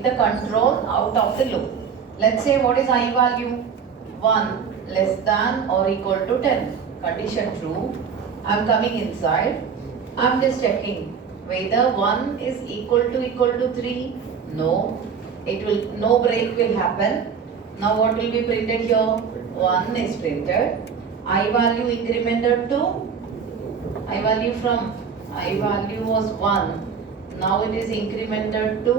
take the control out of the loop. Let's say what is I value? 1 less than or equal to 10. Condition true. I'm coming inside. I'm just checking whether 1 is equal to 3. No. No break will happen. Now what will be printed here? 1 is printed. I value incremented to I value was 1. Now it is incremented to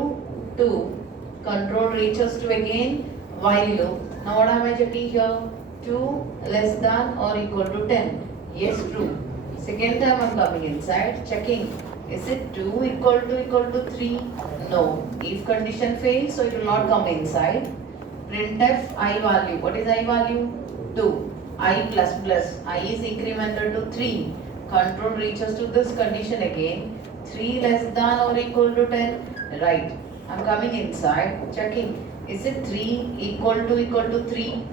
2. Control reaches to again while loop. Now what am I checking here? 2 less than or equal to 10. Yes, true. Second time I am coming inside, checking. Is it 2 equal to 3? No. If condition fails, so it will not come inside. Printf I value. What is I value? 2. I plus plus. I is incremented to 3. Control reaches to this condition again. 3 less than or equal to 10. Right. I'm coming inside, checking. Is it 3 equal to 3?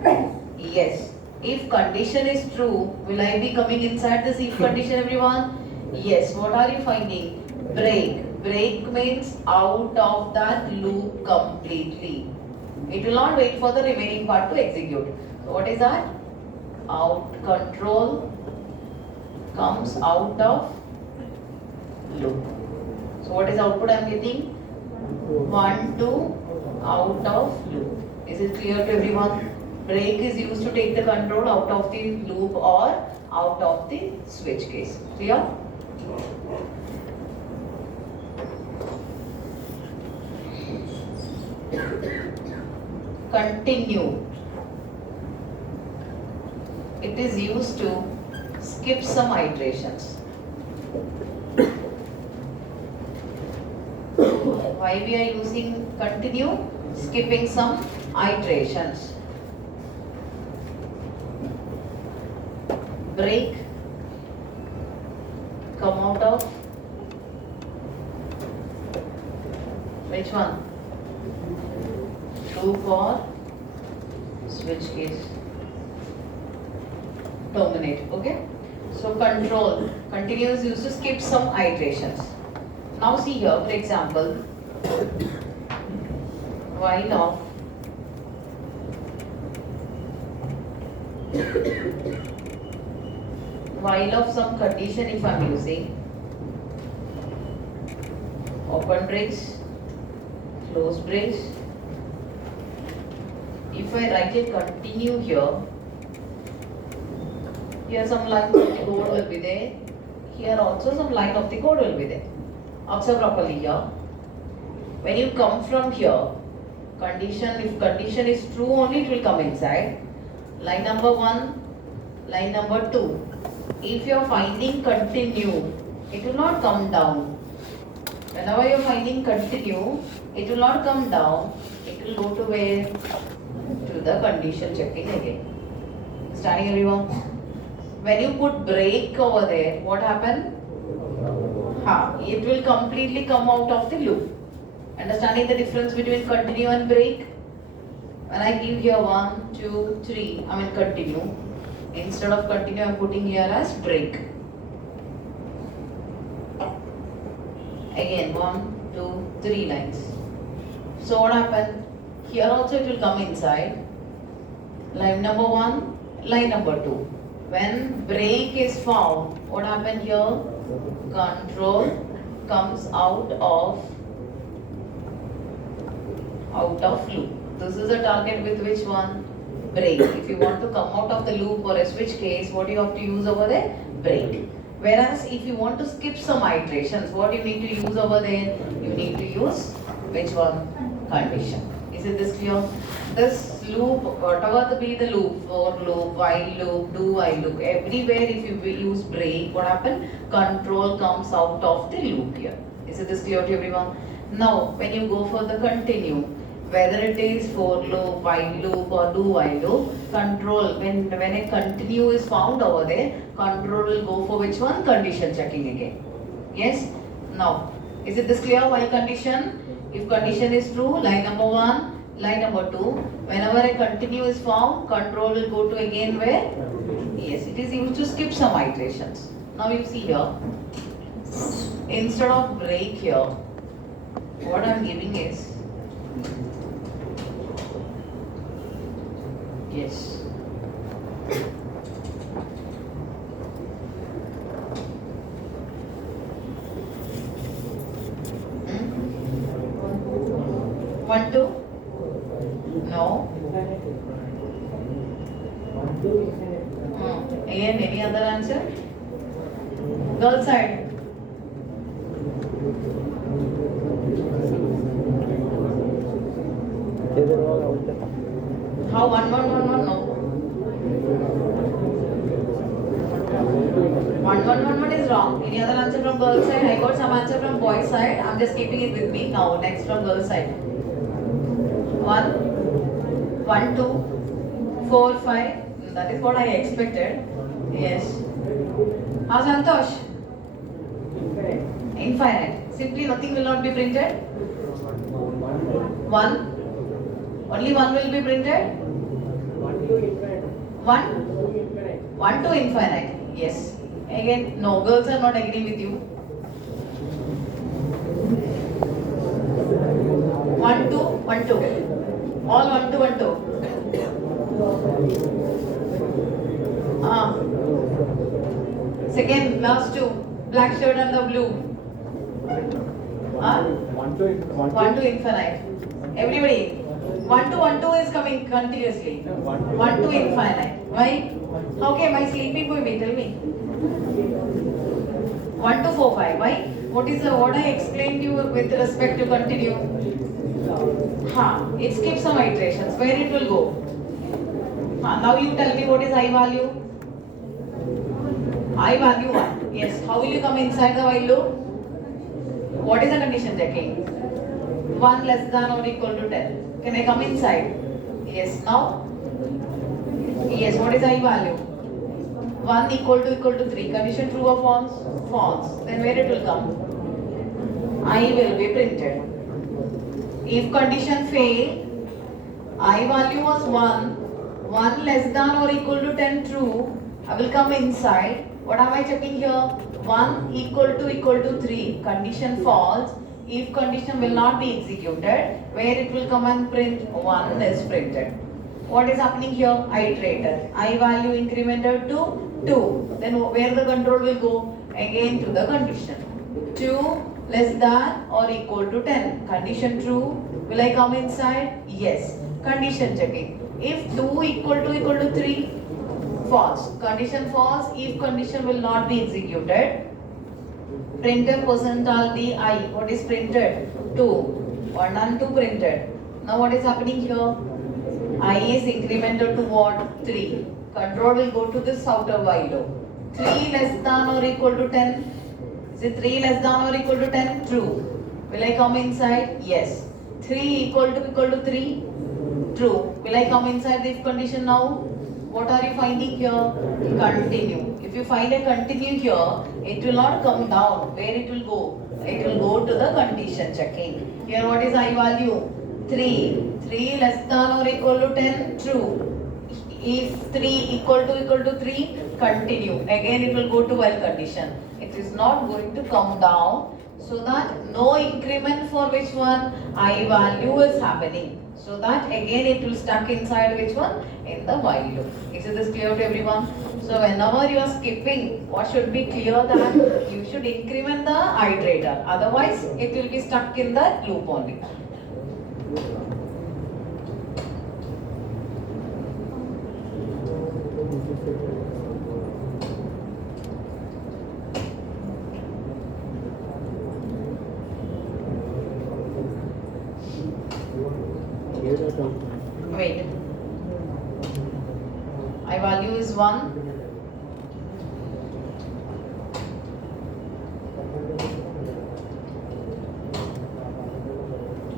Yes. If condition is true, will I be coming inside this if condition, everyone? Yes. What are you finding? Break. Break means out of that loop completely. It will not wait for the remaining part to execute. So what is that? Out control comes out of loop. So what is output I am getting? 1, 2 out of loop. Is it clear to everyone? Break is used to take the control out of the loop or out of the switch case. Clear? Continue. It is used to skip some iterations. Why we are using continue? Skipping some iterations. Break, come out of which one? Loop or switch case. Terminate. Okay. So control continues used to skip some iterations. Now see here, for example, while of some condition, if I am using open brace, close brace, if I write a continue here some line of the code will be there, here also some line of the code will be there. Observe properly here. When you come from here, condition, if condition is true only it will come inside. Line number 1, line number 2. If you are finding continue, it will not come down. Whenever you are finding continue, it will not come down. It will go to where? To the condition checking again. Understanding everyone? When you put break over there, what happened? It will completely come out of the loop. Understanding the difference between continue and break? When I give here 1, 2, 3, I mean continue. Instead of continue, I am putting here as break. Again 1, 2, 3 lines. So what happened? Here also it will come inside. Line number 1, line number 2. When break is found, what happened here? Control comes out of loop. This is a target with which one? Break. If you want to come out of the loop or a switch case, what do you have to use over there? Break. Whereas if you want to skip some iterations, what you need to use over there? You need to use which one? Condition. Is it this clear? This loop, whatever be the loop, for loop, while loop, do while loop, everywhere if you use break, what happens? Control comes out of the loop here. Is it this clear to everyone? Now, when you go for the continue, whether it is for loop, while loop or do while loop, control, when a continue is found over there, control will go for which one? Condition checking again. Yes? Now, is it this clear? While condition, if condition is true, line number 1, line number 2, whenever a continue is found, control will go to again where? Yes, it is used to skip some iterations. Now you see here, instead of break here, what I am giving is 1, 2? No. Again, any other answer? Girl side. How 1, 1, 1, 1? No. 1, 1, 1, 1 is wrong. Any other answer from girl side? I got some answer from boy side. I'm just keeping it with me now. Next from girl side. 1, 1, 2, 4, 5. That is what I expected. Yes. How Santosh? Infinite. Simply nothing will not be printed. 1. Only 1 will be printed. 1? 1 to infinite. Yes. Again, no, girls are not agreeing with you. 1, 2, 1, 2. All 1, 2, 1, 2. Second, last two. Black shirt and the blue. 1 to infinite. Everybody. 1 to 1, 2 is coming continuously. 1 to infinite. Why? Okay, my sleeping boy, tell me. 1 to 4, 5. Why? What I explained to you with respect to continue? It skips some iterations. Where it will go? Now you tell me what is I value? I value 1. Yes. How will you come inside the while loop? What is the condition checking? 1 less than or equal to 10. Can I come inside? Yes. Now? Yes. What is I value? 1 equal to 3. Condition true or false? False. Then where it will come? I will be printed. If condition fail, I value was 1. 1 less than or equal to 10 true. I will come inside. What am I checking here? 1 equal to 3. Condition false. If condition will not be executed, where it will come and print 1 is printed. What is happening here? Iterator. I value incremented to 2. Then where the control will go? Again to the condition. 2 less than or equal to 10. Condition true. Will I come inside? Yes. Condition checking. If 2 equal to 3, false. Condition false. If condition will not be executed, printed percentage I. What is printed? 2. 1 and 2 printed. Now what is happening here? I is incremented to what? 3. Control will go to this outer while loop. 3 less than or equal to 10. Is it 3 less than or equal to 10? True. Will I come inside? Yes. 3 equal to 3? True. Will I come inside this condition now? What are you finding here? Continue. If you find a continue here, it will not come down. Where it will go? It will go to the condition checking. Here what is I value? 3. 3 less than or equal to 10? True. If 3 equal to 3, continue. Again it will go to while condition. It is not going to come down, so that no increment for which one? I value is happening. So that again it will stuck inside which one? In the while loop. Is this clear to everyone? So whenever you are skipping, what should be clear that you should increment the iterator. Otherwise it will be stuck in the loop only. Wait. I value is 1.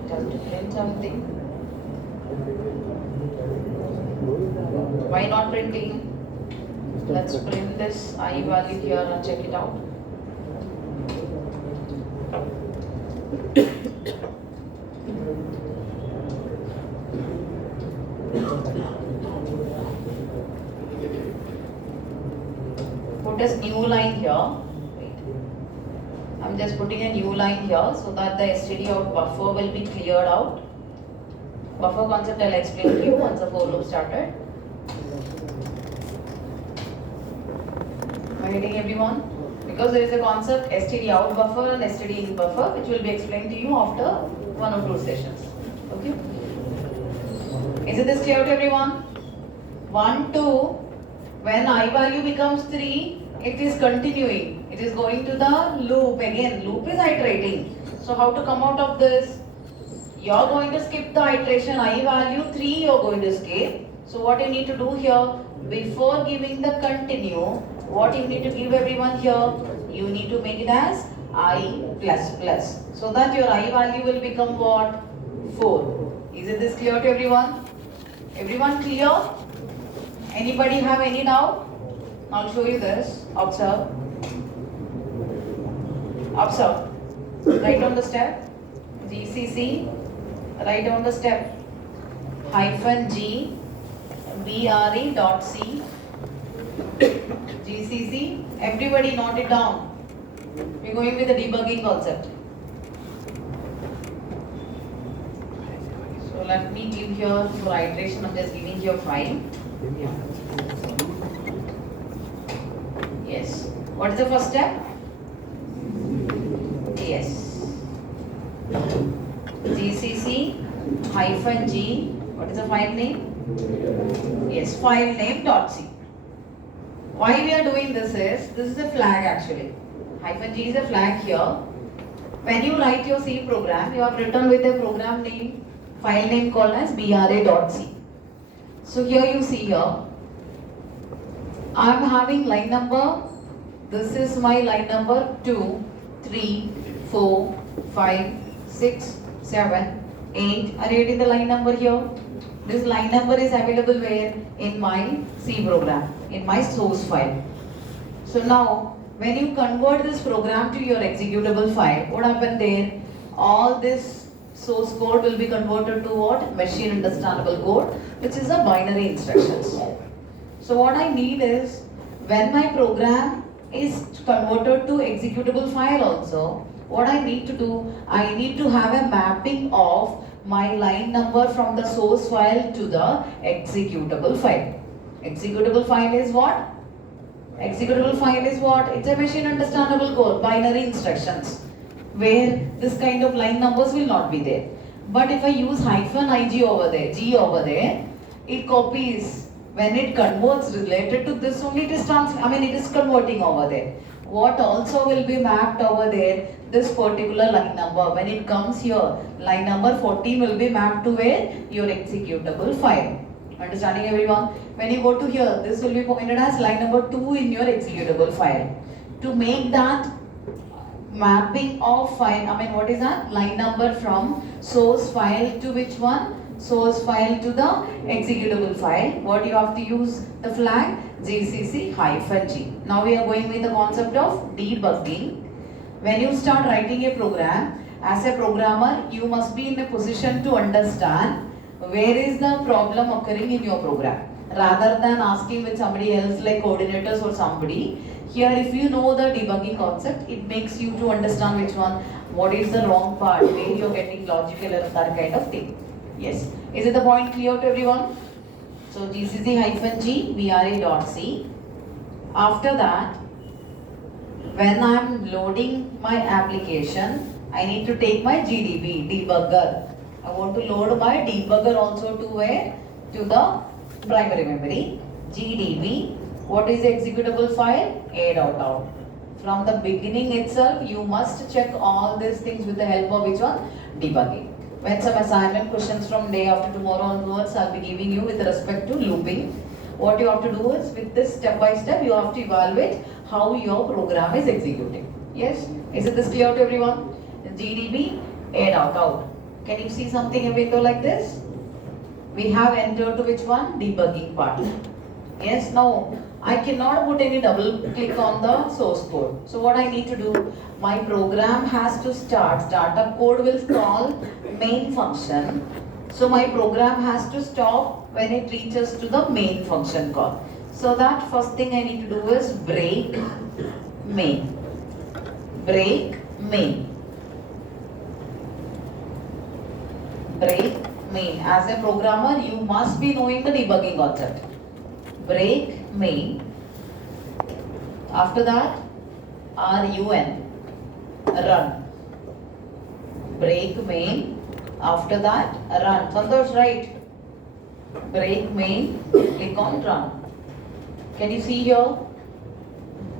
Just to print something. Why not printing? Let's print this I value here and check it out. Put a new line here. Wait. I'm just putting a new line here so that the std out buffer will be cleared out. Buffer concept I'll explain to you once the for loop started. Am I getting everyone? Because there is a concept std out buffer and std in buffer which will be explained to you after 1 or 2 sessions. Okay. Is this clear to everyone? 1, 2, when I value becomes 3, it is continuing. It is going to the loop again. Loop is iterating. So how to come out of this? You are going to skip the iteration I value 3, you are going to skip. So what you need to do here, before giving the continue, what you need to give everyone here? You need to make it as I plus plus. So that your I value will become what? 4. Is this clear to everyone? Everyone clear? Anybody have any doubt? I'll show you this. Observe. Observe. Write on the step. GCC. Write on the step. -G. BRE dot C. GCC. Everybody note it down. We're going with the debugging concept. So let me give here for iteration. I'm just giving here 5. Yes. What is the first step? Yes. GCC -G. What is the file name? Yes, file name .c. Why we are doing this is a flag actually. -G is a flag here. When you write your C program, you have written with a program name, file name called as BRA.c. So here you see here, I am having line number, this is my line number 2, 3, 4, 5, 6, 7, 8. Are you getting the line number here? This line number is available where? In my C program, in my source file. So now, when you convert this program to your executable file, what happened there? All this source code will be converted to what? Machine understandable code, which is a binary instructions. So what I need is, when my program is converted to executable file also, what I need to do, I need to have a mapping of my line number from the source file to the executable file. Executable file is what? Executable file is what? It's a machine understandable code, binary instructions, where this kind of line numbers will not be there. But if I use -ig over there, G over there, it copies. When it converts related to this only, it is converting over there. What also will be mapped over there? This particular line number. When it comes here, line number 14 will be mapped to where? Your executable file. Understanding everyone? When you go to here, this will be pointed as line number 2 in your executable file. To make that mapping of file, what is that? Line number from source file to which one? Source file to the executable file. What you have to use? The flag GCC-G. Now we are going with the concept of debugging. When you start writing a program, as a programmer, you must be in a position to understand where is the problem occurring in your program. Rather than asking with somebody else like coordinators or somebody, here if you know the debugging concept, it makes you to understand which one, what is the wrong part, where you are getting logical error, that kind of thing. Yes. Is it the point clear to everyone? So GCC-G BRA.c. After that, when I am loading my application, I need to take my GDB, debugger. I want to load my debugger also to where? To the primary memory. GDB. What is the executable file? A.out. From the beginning itself, you must check all these things with the help of which one? Debugging. When some assignment questions from day after tomorrow onwards, I'll be giving you with respect to looping. What you have to do is, with this step by step, you have to evaluate how your program is executing. Yes? Is this clear to everyone? GDB, A.out. Can you see something in a window like this? We have entered to which one? Debugging part. Yes? Now, I cannot put any double click on the source code. So what I need to do, my program has to start. Startup code will call main function. So my program has to stop when it reaches to the main function call. So that first thing I need to do is break main. Break main. Break main. As a programmer, you must be knowing the debugging concept. Break main. After that, run. Run. Break main. After that, run. Santosh, right? Break main, click on run. Can you see here?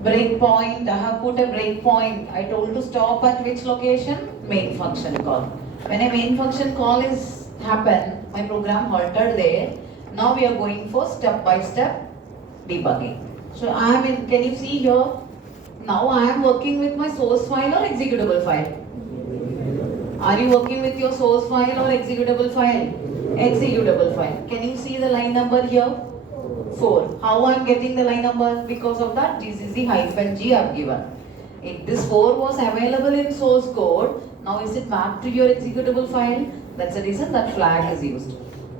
Breakpoint, I have put a breakpoint. I told to stop at which location? Main function call. When a main function call is happen, my program halted there. Now we are going for step by step debugging. So I am in, can you see here? Now I am working with my source file or executable file. Are you working with your source file or executable file? Executable file. Can you see the line number here? 4. How I am getting the line number? Because of that GCC -G I have given. If this 4 was available in source code, now is it mapped to your executable file? That's the reason that flag is used.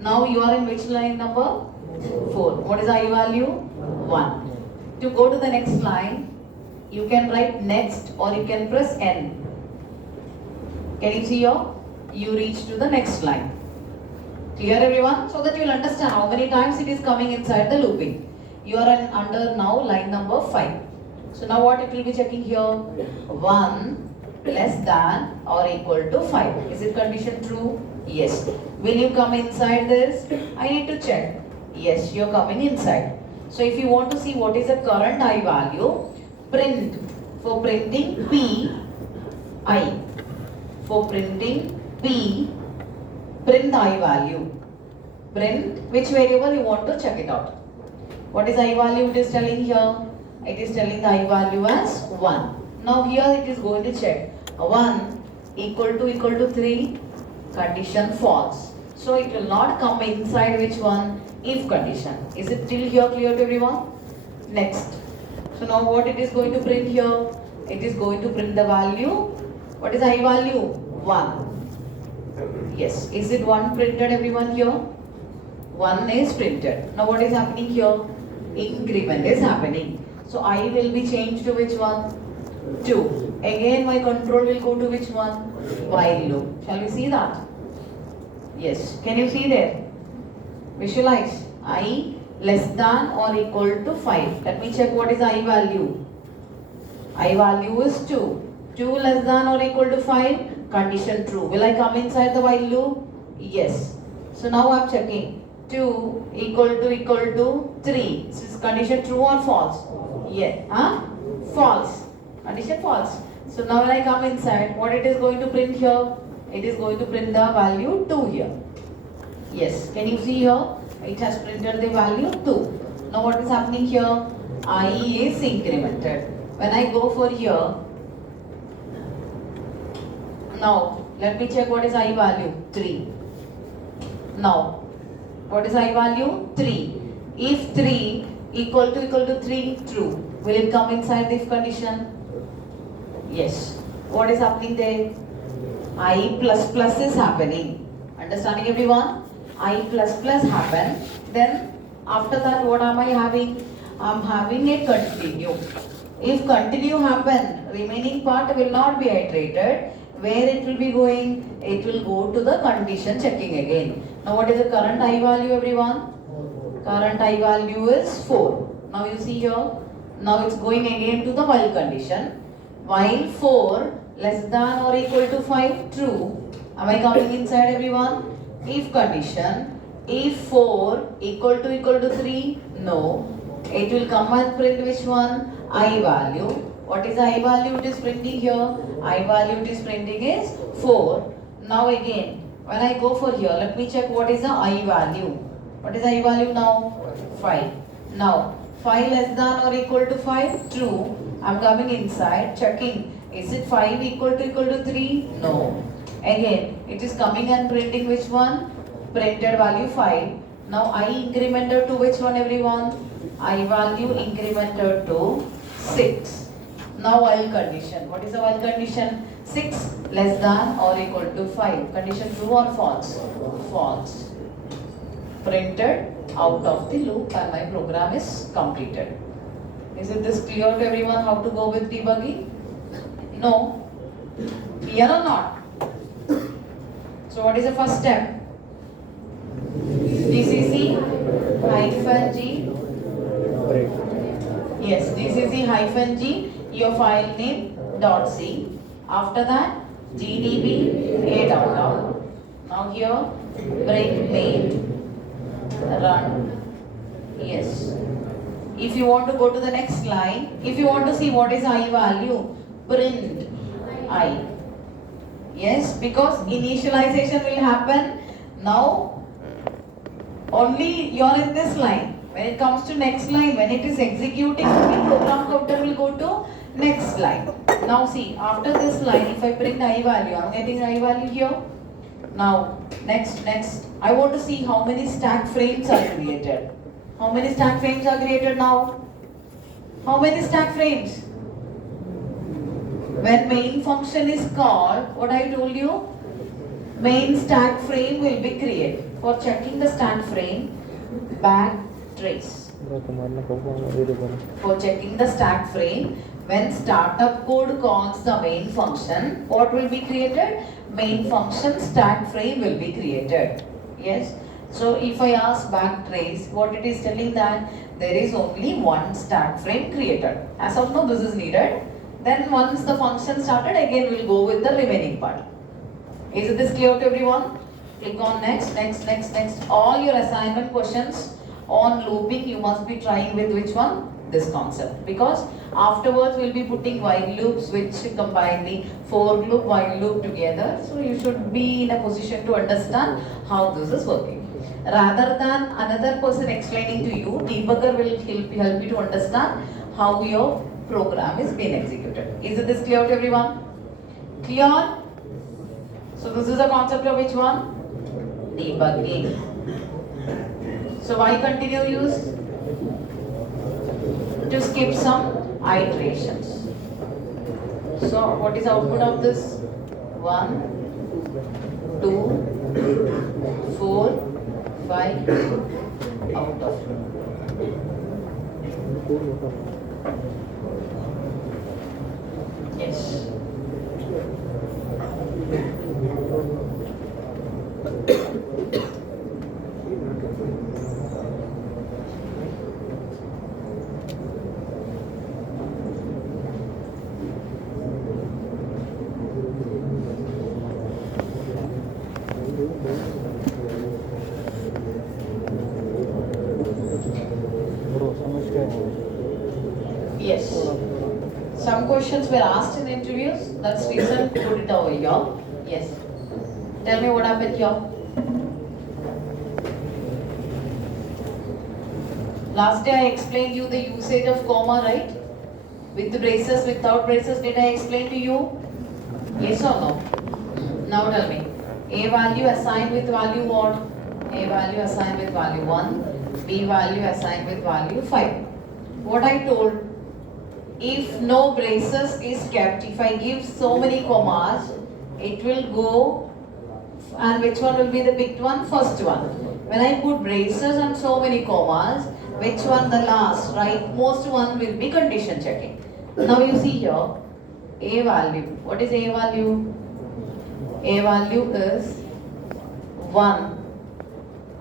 Now you are in which line number? 4. What is I value? 1. To go to the next line, you can write next or you can press N. Can you see here? You reach to the next line. Clear everyone? So that you will understand how many times it is coming inside the looping. You are under now line number 5. So now what it will be checking here? 1 less than or equal to 5. Is it condition true? Yes. Will you come inside this? I need to check. Yes, you are coming inside. So if you want to see what is the current I value, print. For printing P, I. For printing P, print the I value. Print which variable you want to check it out. What is I value it is telling here? It is telling the I value as 1. Now here it is going to check. 1 equal to 3, condition false. So it will not come inside which one? If condition. Is it till here clear to everyone? Next. So now what it is going to print here? It is going to print the value. What is I value? 1. Yes. Is it 1 printed everyone here? 1 is printed. Now what is happening here? Increment is happening. So I will be changed to which one? 2. Again my control will go to which one? While loop. Shall we see that? Yes. Can you see there? Visualize. I less than or equal to 5. Let me check what is I value. I value is 2. 2 less than or equal to 5. Condition true. Will I come inside the while loop? Yes. So now I am checking. 2 equal to 3. This is condition true or false? Yeah. Huh? False. Condition false. So now when I come inside, what it is going to print here? It is going to print the value 2 here. Yes. Can you see here? It has printed the value 2. Now what is happening here? I is incremented. When I go for here, now let me check what is I value. 3. Now what is I value? 3. If 3 equal to 3, true. Will it come inside the if condition? Yes. What is happening there? I plus plus is happening. Understanding everyone? I plus plus happen. Then after that what am I having? I am having a continue. If continue happen, remaining part will not be iterated. Where it will be going? It will go to the condition checking again. Now what is the current I value everyone? Current I value is 4. Now you see here. Now it's going again to the while condition. While 4 less than or equal to 5, true. Am I coming inside everyone? If condition. If 4 equal to 3, no. It will come and print which one? I value. What is I value it is printing here? I value it is printing is 4. Now again, when I go for here, let me check what is the I value. What is I value now? 5. Now, 5 less than or equal to 5? True. I am coming inside, checking. Is it 5 equal to 3? No. Again, it is coming and printing which one? Printed value 5. Now, I incremented to which one everyone? I value incremented to 6. Now while condition. What is the while condition? 6 less than or equal to 5. Condition true or false? False. Printed out of the loop and my program is completed. Is it this clear to everyone how to go with debugging? No? Clear or not? So what is the first step? GCC -G. Yes, GCC -G. Your file name .c. After that, gdb a download. Now here, bring main, run. Yes. If you want to go to the next line, if you want to see what is I value, print I. Yes, because initialization will happen now. Only you are in this line. When it comes to next line, when it is executing, the program counter will go to next line. Now see, after this line, if I print I value, I am getting I value here. Now, next, I want to see how many stack frames are created. How many stack frames are created now? How many stack frames? When main function is called, what I told you? Main stack frame will be created. For checking the stack frame, back trace. For checking the stack frame, when startup code calls the main function, what will be created? Main function stack frame will be created. Yes. So if I ask backtrace, what it is telling that there is only one stack frame created. As of now, this is needed. Then once the function started, again we'll go with the remaining part. Is this clear to everyone? Click on next. All your assignment questions on looping, you must be trying with which one? This concept. Because afterwards we'll be putting while loops which combine the for loop, while loop together. So you should be in a position to understand how this is working. Rather than another person explaining to you, debugger will help you to understand how your program is being executed. Is this clear to everyone? Clear? So this is the concept of which one? Debugging. So why continue use? To skip some iterations. So what is output of this? 1, 2, 4, 5 out of. Yes. Yes. Some questions were asked in interviews. That's reason to put it over here. Yes. Tell me what happened here. Last day I explained you the usage of comma, right? With the braces, without braces, did I explain to you? Yes or no? Now tell me. A value assigned with value what? A value assigned with value 1. B value assigned with value 5. What I told, if no braces is kept, if I give so many commas, it will go, and which one will be the big one? First one. When I put braces and so many commas, which one the last, right? Most one will be condition checking. Now you see here, A value. What is A value? A value is 1.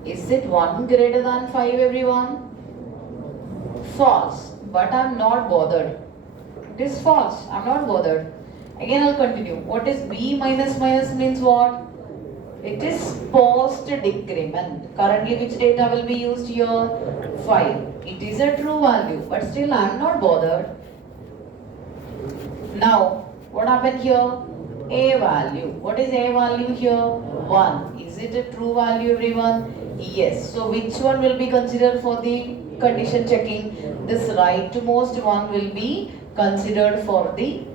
Is it 1 greater than 5, everyone? False. But I am not bothered. It is false. I am not bothered. Again I'll continue. What is B minus minus means what? It is post decrement. Currently which data will be used here? 5. It is a true value, but still I am not bothered. Now, what happened here? A value. What is A value here? 1. Is it a true value, everyone? Yes. So which one will be considered for the condition checking? This rightmost one will be considered for the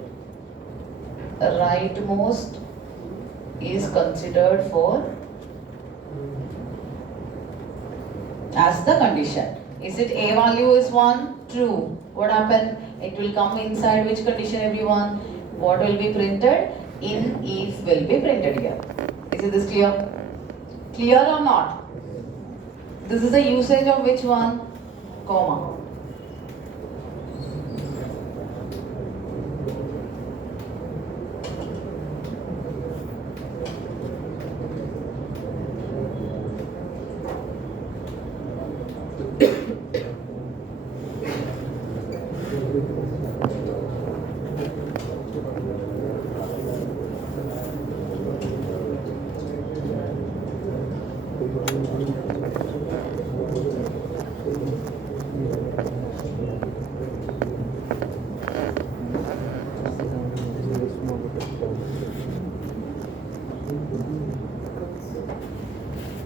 rightmost is considered for as the condition. Is it A value is 1? True. What happened? It will come inside which condition, everyone? What will be printed? In if will be printed here. Is this clear? Clear or not? This is the usage of which one? Comma.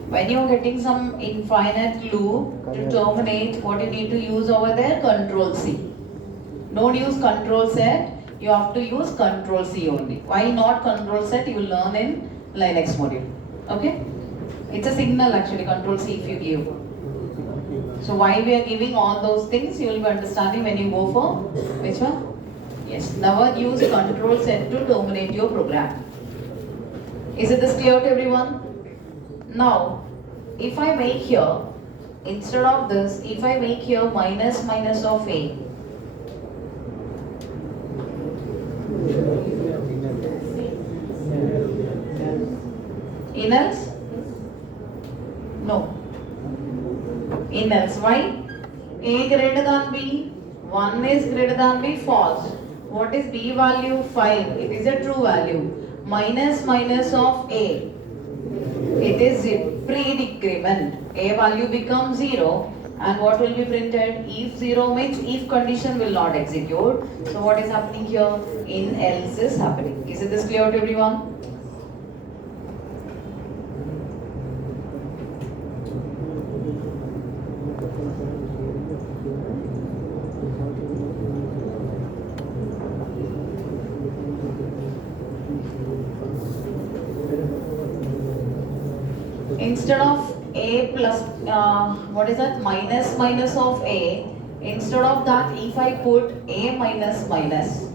When you're getting some infinite loop to terminate, what you need to use over there? Control C. Don't use control set, you have to use control C only. Why not control set? You will learn in Linux module. Okay? It's a signal actually, control C if you give. So why we are giving all those things, you will be understanding when you go for which one? Yes, never use control set to terminate your program. Is it this clear to everyone? Now, if I make here, instead of this, if I make here minus minus of A, in else? No. In else, why? A greater than B, 1 is greater than B, false. What is B value? 5. It is a true value. Minus minus of A. It is pre-decrement. A value becomes 0. And what will be printed? If 0 means if condition will not execute. So what is happening here? In else is happening. Is it this clear to everyone? Instead of A plus, what is that? Minus minus of A. Instead of that, if I put A minus minus.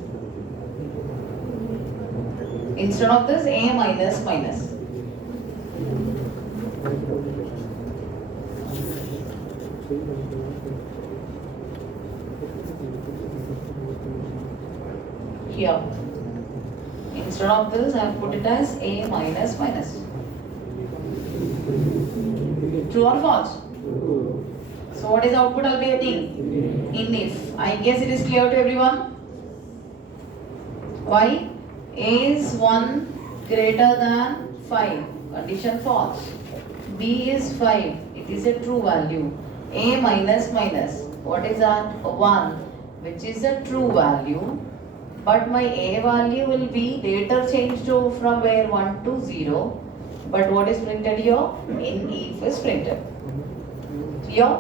Instead of this, A minus minus. Here. Instead of this, I have put it as A minus minus. True or false? So what is output I'll be getting? In if. I guess it is clear to everyone. Why? A is 1 greater than 5. Condition false. B is 5. It is a true value. A minus minus. What is that? 1, which is a true value. But my A value will be later changed to from where 1 to 0. But what is printed here? In if is printed. Clear?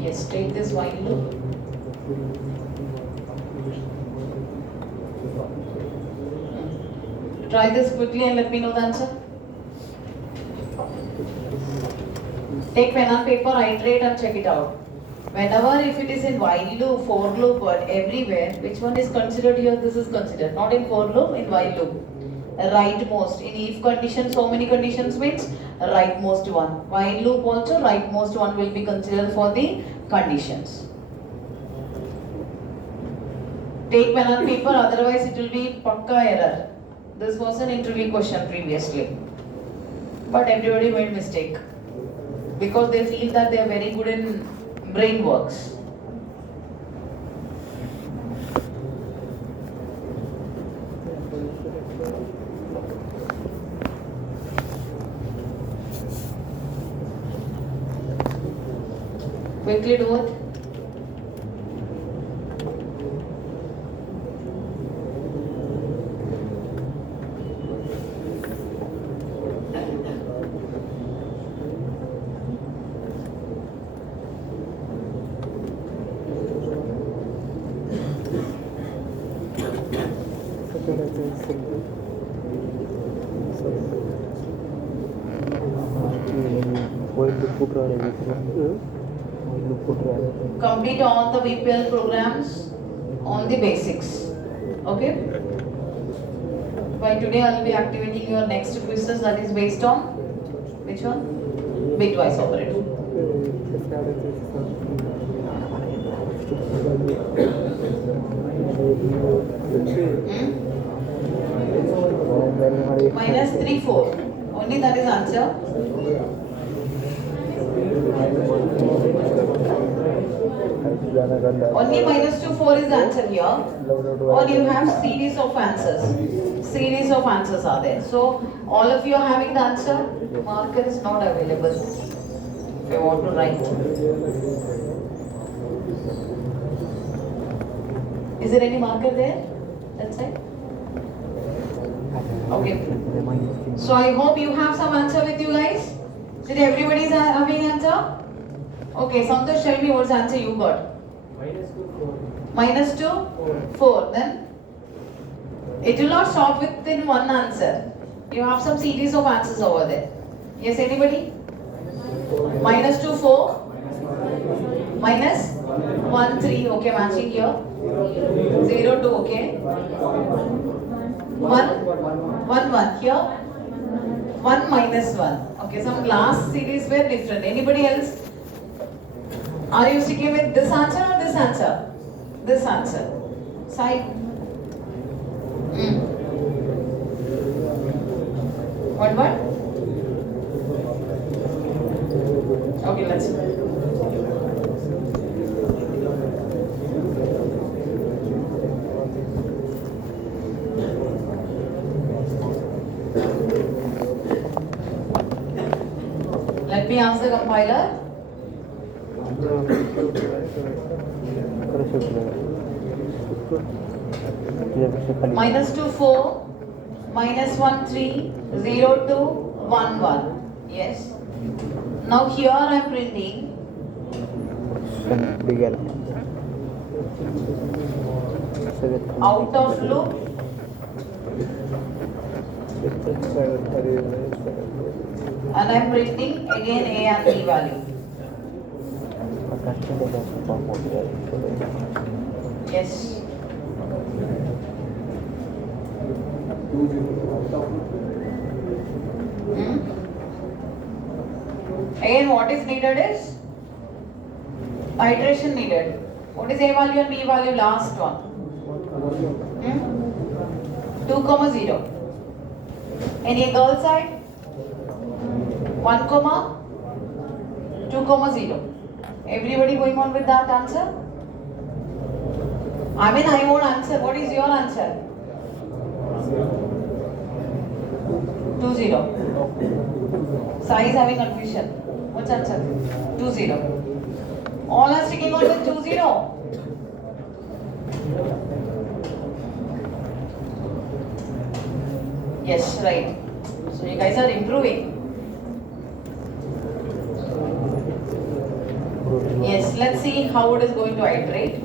Yes, take this while loop. Try this quickly and let me know the answer. Take pen and paper, iterate and check it out. Whenever if it is in while loop, for loop or everywhere, which one is considered here? This is considered. Not in for loop, in while loop. Rightmost. In if condition, so many conditions means rightmost one. While loop also, rightmost one will be considered for the conditions. Take pen and paper, otherwise it will be pakka error. This was an interview question previously. But everybody made mistake. Because they feel that they are very good in brain works. Quickly do it. Complete all the VPL programs on the basics. Okay? By today I will be activating your next quizzes, that is based on which one? Bitwise operator. Minus 3, 4. Only that is answer. Only minus 2, 4 is the answer here. Or you have series of answers. Series of answers are there. So all of you are having the answer. Marker is not available if you want to write. Is there any marker there? That side? Okay. So I hope you have some answer with you guys. Did everybody having answer? Okay, Santosh, tell me what's the answer you got. Minus 2, 4. Then it will not stop within one answer. You have some series of answers over there. Yes, anybody? Minus 2, 4. Minus 1, 3. Okay, matching here. 0, 2. Okay. 1, 1, 1. Here. 1 minus 1. Okay, some last series were different. Anybody else? Are you sticking with this answer or this answer? This answer. Sai. What? Okay, let's see. Let me ask the compiler. Minus 2, 4, minus 1, 3, 0, 2, 1, 1. Yes. Now here I am printing out of loop and I am printing again A and B value. Yes. Again, what is needed is iteration needed. What is A value and B value? Last one. 2, 0. Any girl side? 1, 2, 0. Everybody going on with that answer? I mean, I won't answer. What is your answer? 2, 0. Sai is having confusion. What's answer? 2, 0. All are sticking on with 2, 0. Yes, right. So you guys are improving. Yes, let's see how it is going to iterate.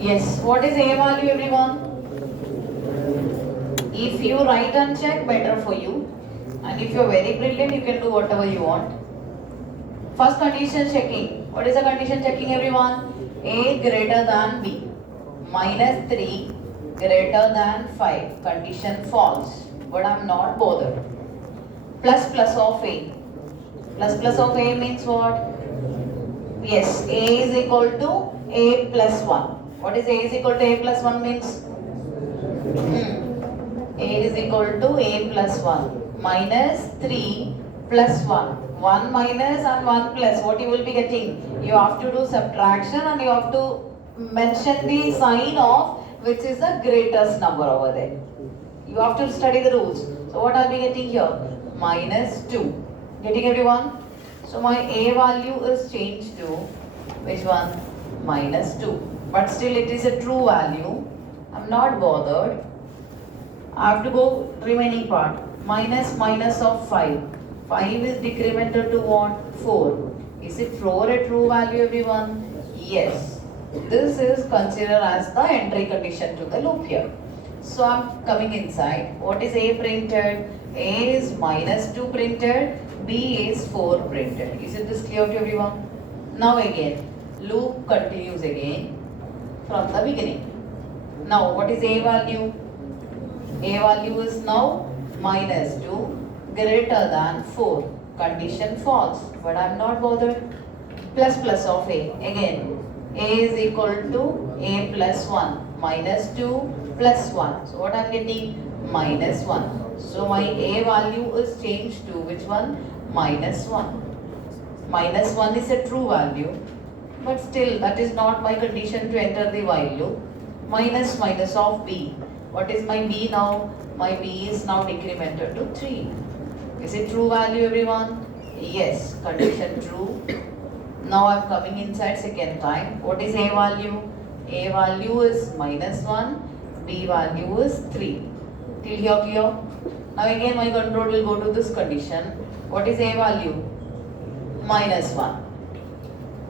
Yes, what is A value, everyone? If you write and check, better for you. And if you are very brilliant, you can do whatever you want. First condition checking. What is the condition checking, everyone? A greater than B. Minus 3 greater than 5. Condition false. But I am not bothered. Plus of A. Plus of A means what? Yes, A is equal to A plus 1. What is A is equal to A plus 1 means? A is equal to A plus 1. Minus 3 plus 1. 1 minus and 1 plus. What you will be getting? You have to do subtraction and you have to mention the sign of which is the greatest number over there. You have to study the rules. So what are we getting here? Minus 2. Getting everyone? So my A value is changed to which one? Minus 2. But still it is a true value. I'm not bothered. I have to go remaining part. Minus of 5. 5 is decremented to what? 4. Is it 4 a true value, everyone? Yes. This is considered as the entry condition to the loop here. So I'm coming inside. What is A printed? A is minus 2 printed. B is 4 printed. Is it this clear to everyone? Now again, loop continues again from the beginning. Now what is A value? A value is now minus 2 greater than 4. Condition false, but I am not bothered. Plus of A. Again, A is equal to A plus 1. Minus 2 plus 1. So what I am getting? Minus 1. So my A value is changed to which one? Minus 1. Minus 1 is a true value. But still that is not my condition to enter the while loop. Minus of B. What is my B now? My B is now decremented to 3. Is it true value, everyone? Yes, condition true. Now I'm coming inside second time. What is A value? A value is -1, B value is 3. Till here clear? Now again my control will go to this condition. What is A value? -1.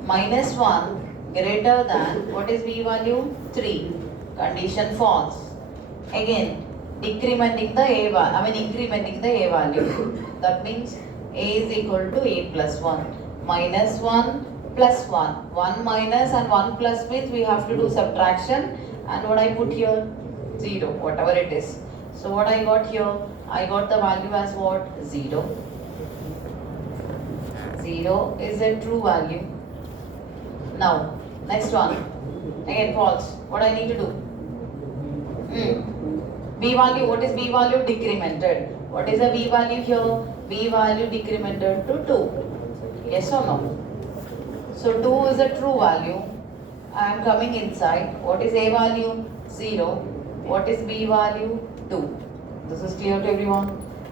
-1 greater than, what is B value? 3. Condition false. Again, incrementing the A value. That means A is equal to A plus 1. -1 plus 1. 1 minus and 1 plus means we have to do subtraction. And what I put here? 0, whatever it is. So what I got here? I got the value as what? 0. 0 is a true value. Now, next one. Again false. What I need to do? B value, what is B value? Decremented. What is the B value here? B value decremented to 2. Yes or no? So 2 is a true value. I am coming inside. What is A value? 0. What is B value? 2. This is clear to everyone?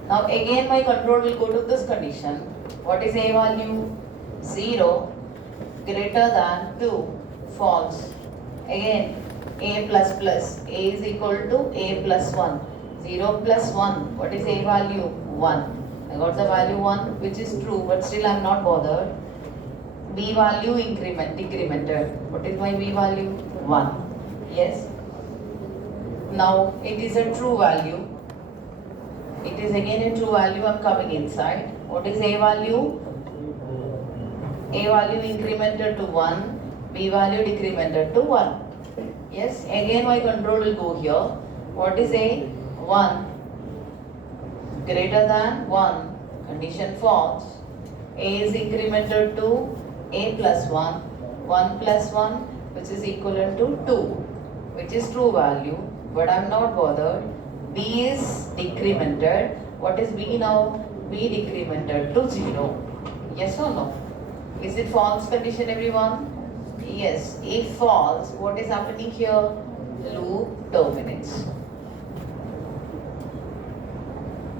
Now again my control will go to this condition. What is A value? 0 greater than 2. False. Again A plus plus. A is equal to A plus 1. 0 plus 1. What is A value? 1. I got the value 1 which is true, but still I am not bothered. B value decremented. What is my B value? 1. Yes. Now it is a true value. It is again a true value. I am coming inside. What is A value? A value incremented to 1. B value decremented to 1. Yes. Again my control will go here. What is A? 1 greater than 1. Condition false. A is incremented to A plus 1. 1 plus 1 which is equivalent to 2, which is true value, but I am not bothered. B is decremented. What is B now? B decremented to 0. Yes or no? Is it false condition everyone? Yes. If false, what is happening here? Loop terminates.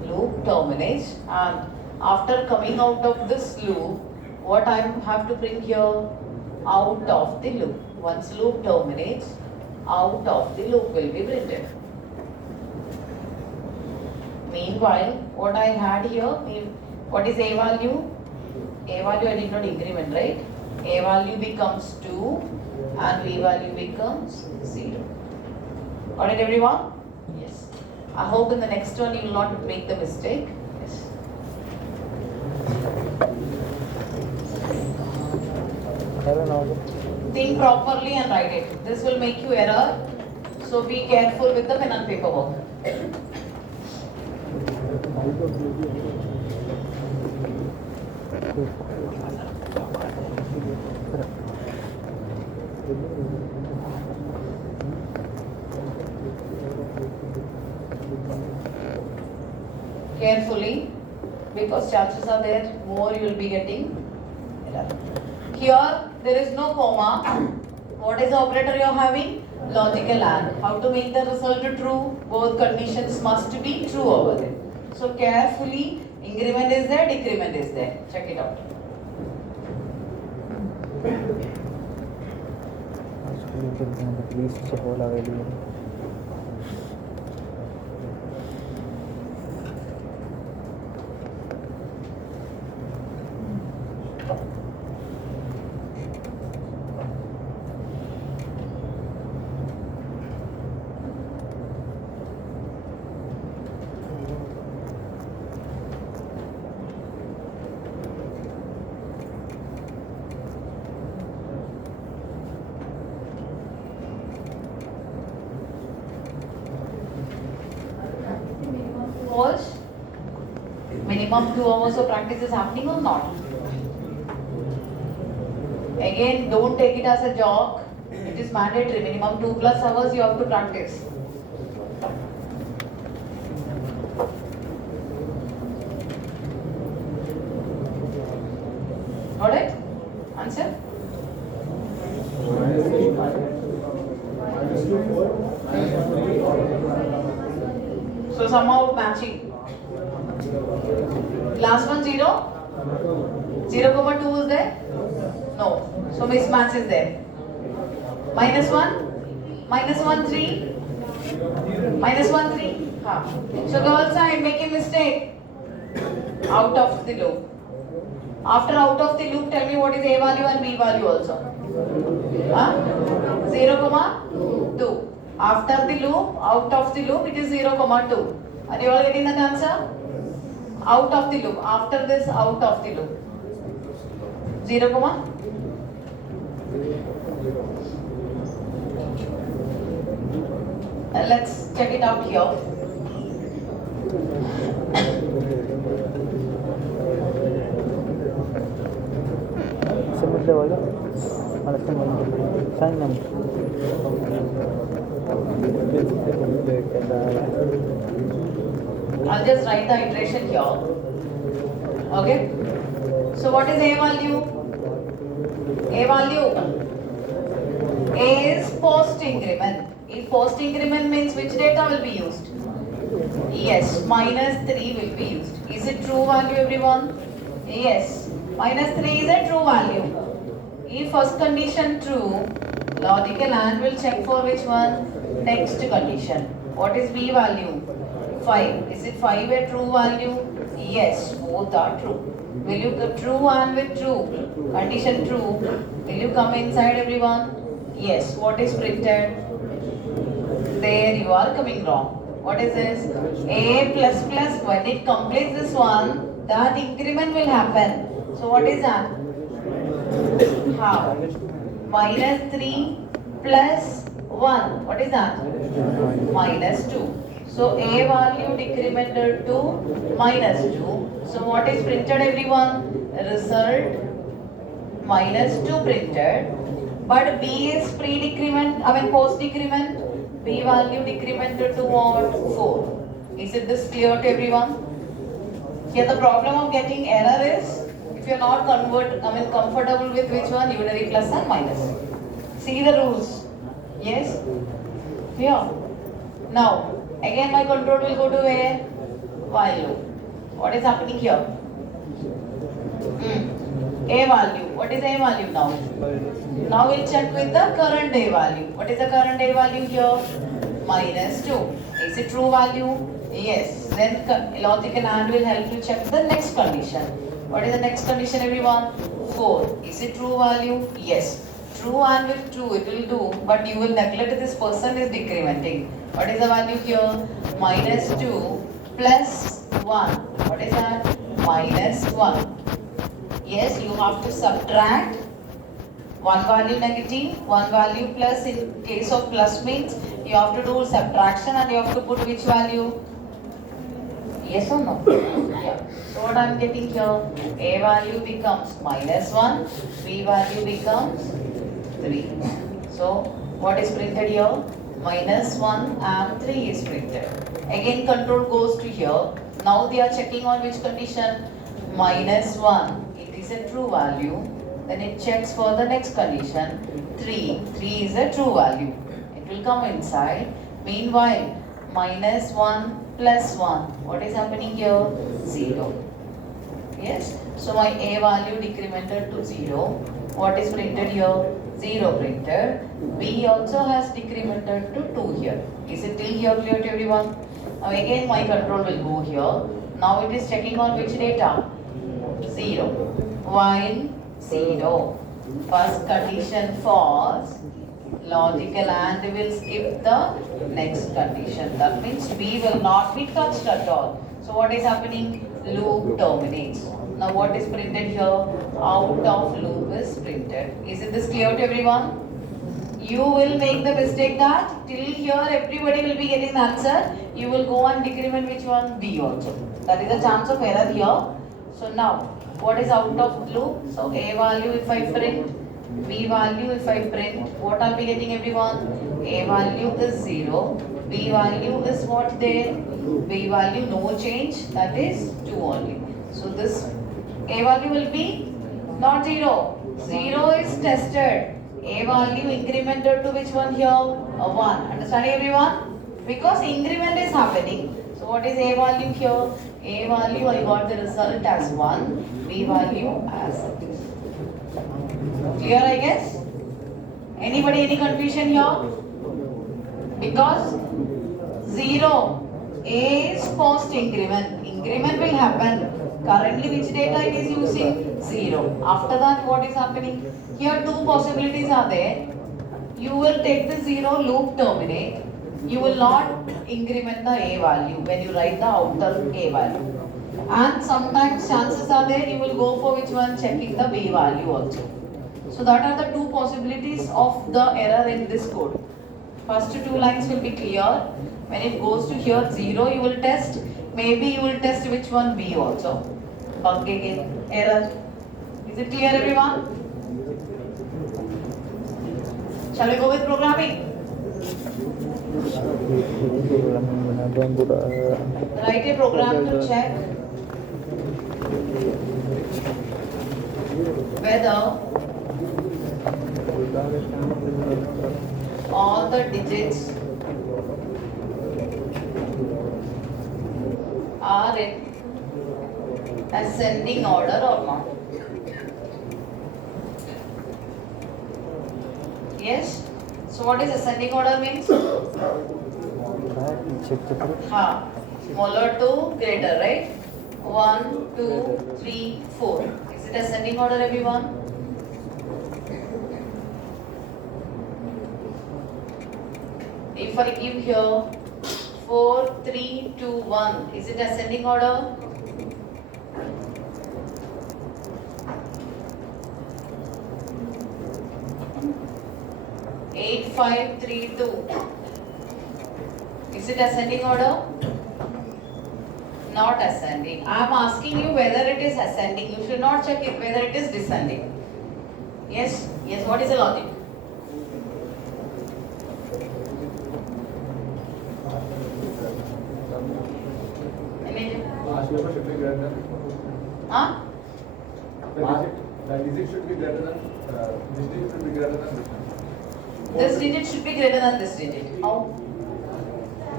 Loop terminates, and after coming out of this loop, what I have to bring here? Out of the loop. Once loop terminates, out of the loop will be printed. Meanwhile, what I had here, what is A value? A value I did not increment, right? A value becomes 2 and B value becomes 0. Got it everyone? Yes. I hope in the next one you will not make the mistake. Yes. Think properly and write it. This will make you error. So be careful with the pen and paper work. Carefully, because chances are there more you will be getting error. Here there is no comma. What is the operator you are having? Logical AND. How to make the result true? Both conditions must be true over there. So carefully, increment is there, decrement is there. Check it out. False. Minimum 2 hours of practice is happening or not? Again, don't take it as a joke. It is mandatory. Minimum 2+ hours you have to practice. Got it? Answer? So somehow matching. Last one 0? So mismatch is there. Minus 1, minus 1, 3, minus 1, 3. So girls, I make a mistake. Out of the loop. After out of the loop, tell me what is A value and B value also. 0, 2. After the loop, out of the loop, it is 0, 2. Are you all getting that answer? Out of the loop. After this, out of the loop. 0, let's check it out here. I'll just write the iteration here. Okay. So what is A value? A value. A is post increment. If post increment means which data will be used? Yes, minus 3 will be used. Is it true value, everyone? Yes, minus 3 is a true value. If first condition true, logical AND will check for which one? Next condition. What is B value? 5. Is it 5 a true value? Yes, both are true. Will you go true AND with true? Condition true. Will you come inside, everyone? Yes. What is printed? There you are coming wrong. What is this? A plus plus, when it completes this one, that increment will happen. So what is that? How? Minus 3 plus 1. What is that? Minus 2. So A value decremented to minus 2. So what is printed, everyone? Result minus 2 printed. But B is pre-decrement, post-decrement. B value decremented to what? 4. Is it this clear to everyone? Here the problem of getting error is, if you are not comfortable with which one, unary plus and minus. See the rules. Yes? Here. Now, again my control will go to where? While loop. What is happening here? A value. What is A value now? Now we'll check with the current A value. What is the current A value here? Minus 2. Is it true value? Yes. Then logical AND will help you check the next condition. What is the next condition, everyone? 4. Is it true value? Yes. True AND with true it will do, but you will neglect this person is decrementing. What is the value here? Minus 2 plus 1. What is that? Minus 1. Yes, you have to subtract one value negative, one value plus. In case of plus means you have to do subtraction and you have to put which value? Yes or no? Yeah. So what I am getting here? A value becomes minus 1, B value becomes 3. So what is printed here? Minus 1 and 3 is printed. Again control goes to here. Now they are checking on which condition? Minus 1. It is a true value. Then it checks for the next condition. 3. 3 is a true value. It will come inside. Meanwhile, minus 1 plus 1. What is happening here? 0. Yes. So my A value decremented to 0. What is printed here? 0 printed. B also has decremented to 2 here. Is it till here clear to everyone? Now again my control will go here. Now it is checking on which data? 0. While 0. First condition false. Logical AND will skip the next condition. That means B will not be touched at all. So what is happening? Loop terminates. Now what is printed here? Out of loop is printed. Is it this clear to everyone? You will make the mistake that till here everybody will be getting the answer. You will go and decrement which one? B also. That is the chance of error here. So now what is out of loop? So A value if I print, B value if I print, what are we getting everyone? A value is 0, B value is what there? B value no change, that is 2 only. So this A value will be not 0. 0 is tested. A value incremented to which one here? 1. Understanding everyone? Because increment is happening. So what is A value here? A value I got the result as 1. B value as 2. Clear, I guess? Anybody any confusion here? Because 0 is post increment. Increment will happen. Currently which data it is using? 0. After that what is happening? Here two possibilities are there. You will take the 0, loop terminate. You will not increment the A value when you write the outer A value. And sometimes chances are there you will go for which one, checking the B value also. So that are the two possibilities of the error in this code. First two lines will be clear. When it goes to here 0 you will test. Maybe you will test which one, B also. Bug again, error. Is it clear everyone? Shall we go with programming? Write a program to check whether all the digits are in ascending order or not. Yes? So what is ascending order means? Smaller to greater, right? 1, 2, 3, 4. Is it ascending order everyone? If I give here 4, 3, 2, 1, is it ascending order? Eight, 5, 3, 2. Is it ascending order? Not ascending. I am asking you whether it is ascending. You should not check it whether it is descending. Yes? Yes, what is the logic? Last number should be greater than. Huh? The digit should be greater than. This digit should be greater than this one. This digit should be greater than this digit. How?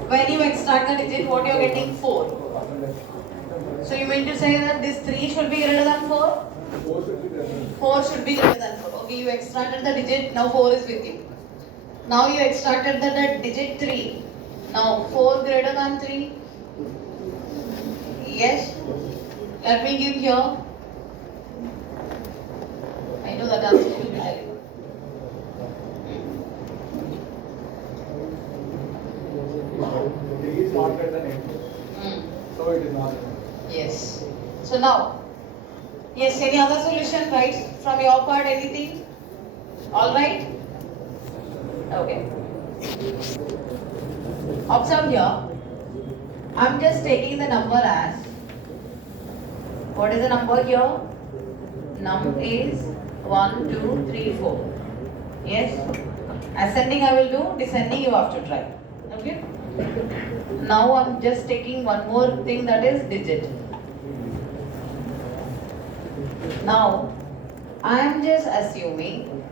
When you extract the digit, what you are getting? 4. So you mean to say that this 3 should be greater than 4? 4 should be greater than. 4 should be greater than 4. Okay, you extracted the digit, now 4 is with you. Now you extracted the digit 3. Now 4 greater than 3. Yes? Let me give here. I know that answer will be telling. It is not greater than 8. So it is not. Yes. So now, yes, any other solution, right? From your part, anything? All right? Okay. Observe here. I'm just taking the number as, what is the number here? Num is 1, 2, 3, 4. Yes? Ascending I will do, descending you have to try. Okay? Now I'm just taking one more thing, that is digit. Now, I am just assuming,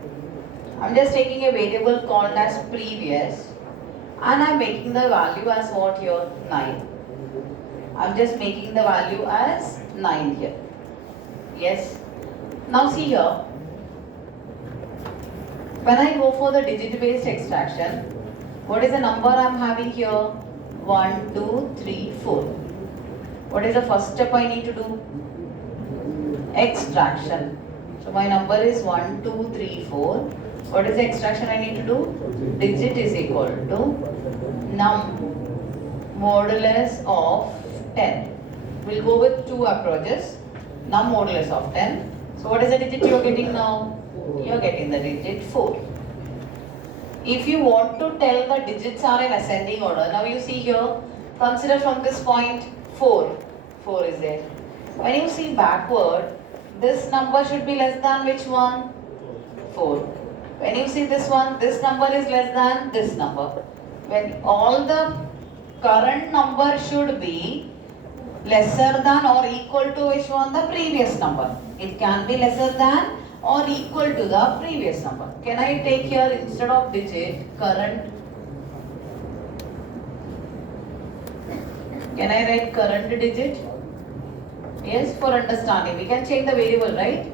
I'm just taking a variable called as previous and I'm making the value as what here? 9. I'm just making the value as 9 here. Yes. Now see here, when I go for the digit based extraction, what is the number I'm having here? 1, 2, 3, 4. What is the first step I need to do? Extraction. So my number is 1, 2, 3, 4. What is the extraction I need to do? Digit is equal to num modulus of 10. We'll go with two approaches. Num modulus of 10. So what is the digit you are getting now? You are getting the digit 4. If you want to tell the digits are in ascending order, now you see here, consider from this point 4. 4 is there. When you see backward, this number should be less than which one? 4. When you see this one, this number is less than this number. When all the current number should be lesser than or equal to which one? The previous number. It can be lesser than or equal to the previous number. Can I take here instead of digit current? Can I write current digit? Yes, for understanding. We can change the variable, right?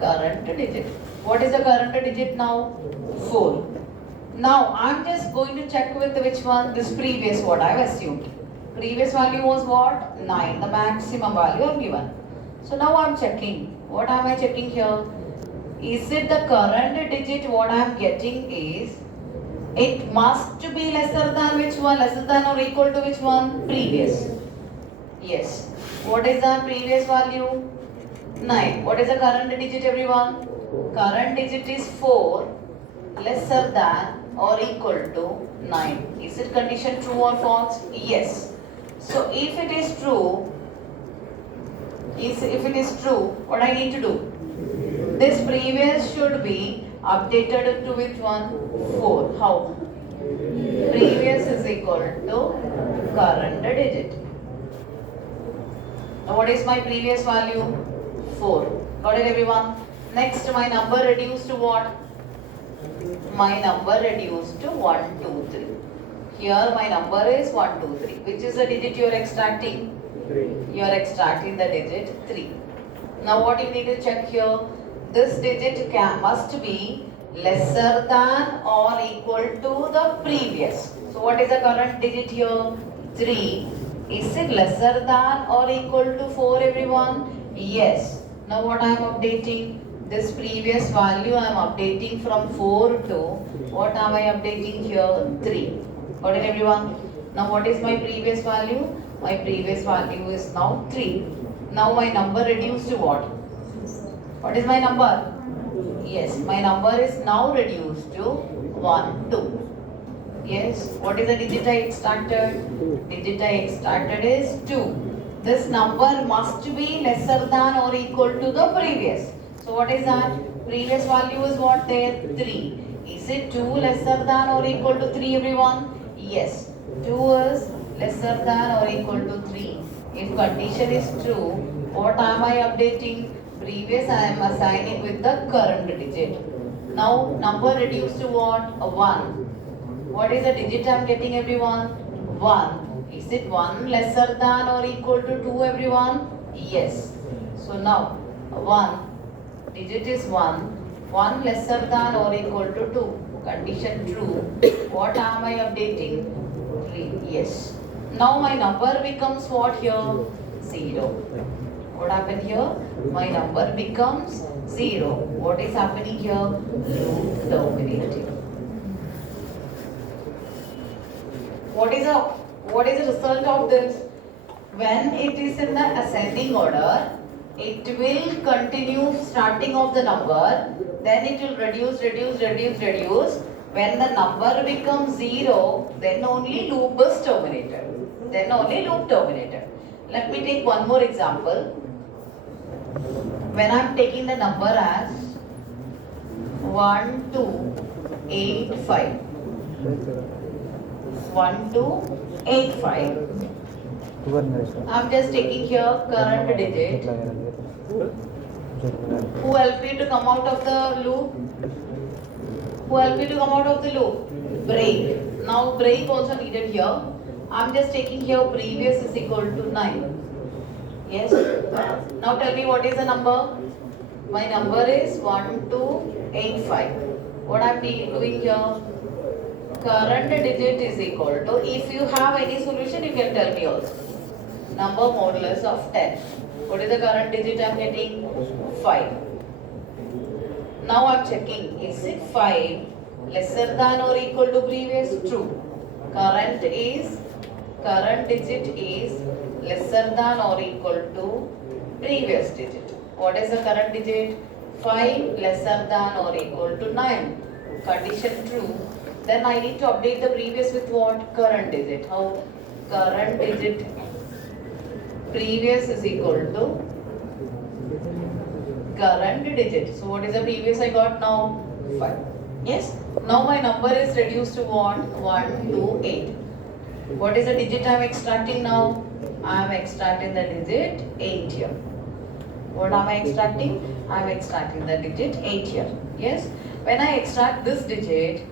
current digit. What is the current digit now? 4. Now I'm just going to check with which one? This previous what I've assumed. Previous value was what? 9, the maximum value I've given. So now I'm checking. What am I checking here? Is it the current digit? What I'm getting is, it must be lesser than which one? Lesser than or equal to which one? Previous. Yes. What is the previous value? 9. What is the current digit, everyone? Current digit is 4, lesser than or equal to 9. Is it condition true or false? Yes. So if it is true, what I need to do? This previous should be updated to which one? 4. How? Previous is equal to current digit. Now what is my previous value? 4. Got it, everyone? Next, my number reduced to what? My number reduced to 1, 2, 3. Here my number is 1, 2, 3. Which is the digit you are extracting? 3. You are extracting the digit 3. Now what you need to check here? This digit must be lesser than or equal to the previous. So what is the current digit here? 3. Is it lesser than or equal to 4, everyone? Yes. Now what I am updating? This previous value I am updating from 4 to, what am I updating here? 3. Got it, everyone? Now what is my previous value? My previous value is now 3. Now my number reduced to what? What is my number? Yes, my number is now reduced to 1, 2. Yes, what is the digit I extracted? Digit I extracted is 2. This number must be lesser than or equal to the previous. So what is that? Previous value is what there? 3. Is it 2 lesser than or equal to 3, everyone? Yes. 2 is lesser than or equal to 3. If condition is true, what am I updating? Previous I am assigning with the current digit. Now number reduced to what? 1. What is the digit I am getting, everyone? 1. Is it 1 lesser than or equal to 2, everyone? Yes. So now 1. Digit is 1. 1 lesser than or equal to 2. Condition true. What am I updating? 3. Yes. Now my number becomes what here? 0. What happened here? My number becomes 0. What is happening here? Loop terminating. What is the result of this? When it is in the ascending order, it will continue starting of the number, then it will reduce. When the number becomes 0, then only loop is terminated. Let me take one more example. When I am taking the number as 1, 2, 8, 5. 1, 2, 8, 5. I am just taking here current digit. Who helped me to come out of the loop? Break. Now break also needed here. I am just taking here previous is equal to 9. Yes. Now tell me what is the number? My number is 1, 2, 8, 5. What I am doing here? Current digit is equal to, if you have any solution you can tell me also. Number modulus of 10. What is the current digit I am getting? 5. Now I am checking, is it 5 lesser than or equal to previous? True. Current digit is lesser than or equal to previous digit. What is the current digit? 5 lesser than or equal to 9. Condition true. Then I need to update the previous with what? Current digit. How? Current digit previous is equal to current digit. So what is the previous I got now? 5. Yes. Now my number is reduced to what? 1, 2, 8. What is the digit I am extracting now? I am extracting the digit 8 here. What am I extracting? I am extracting the digit 8 here. Yes. When I extract this digit,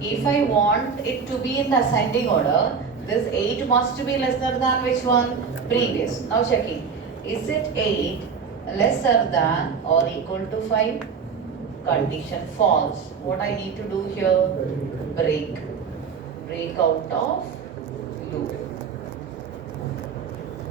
if I want it to be in the ascending order, this 8 must be lesser than which one? Previous. Now checking. Is it 8 lesser than or equal to 5, condition false. What I need to do here? Break out of loop.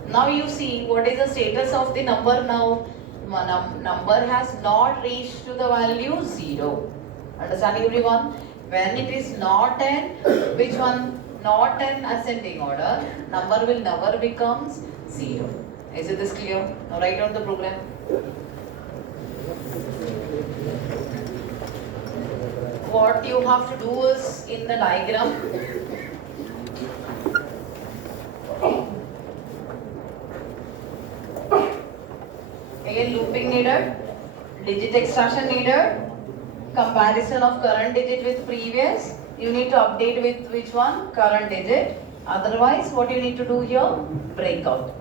Now you see what is the status of the number now. Number has not reached to the value 0. Understand everyone? When it is not an, which one? Not an ascending order, number will never becomes 0. Is it this clear? Now write down the program. What you have to do is in the diagram, again looping needed, digit extraction needed, comparison of current digit with previous. You need to update with which one? Current digit. Otherwise, what you need to do here? Breakout.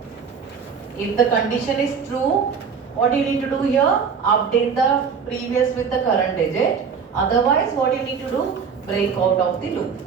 If the condition is true, what you need to do here? Update the previous with the current digit. Otherwise, what you need to do? Break out of the loop.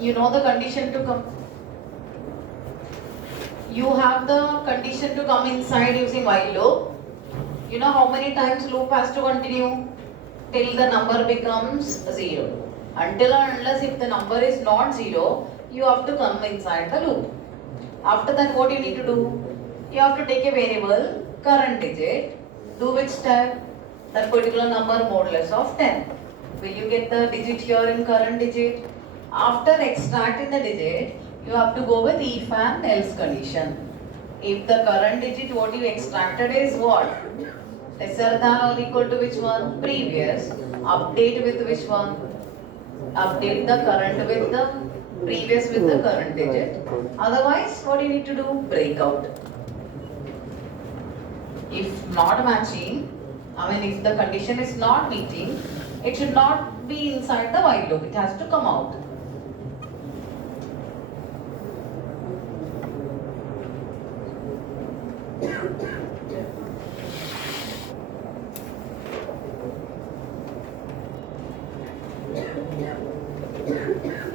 You know the condition to come. You have the condition to come inside using while loop. You know how many times loop has to continue? Till the number becomes 0. Until or unless if the number is not 0, you have to come inside the loop. After that, what you need to do? You have to take a variable, current digit, do which step? That particular number modulus of 10. Will you get the digit here in current digit? After extracting the digit, you have to go with if and else condition. If the current digit what you extracted is what? Lesser than or equal to which one? Previous. Update with which one? Update the current with the previous with the current digit. Otherwise, what do you need to do? Break out. If not matching, if the condition is not meeting, it should not be inside the while loop. It has to come out.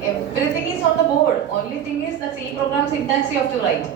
Everything is on the board. Only thing is the C program syntax you have to write.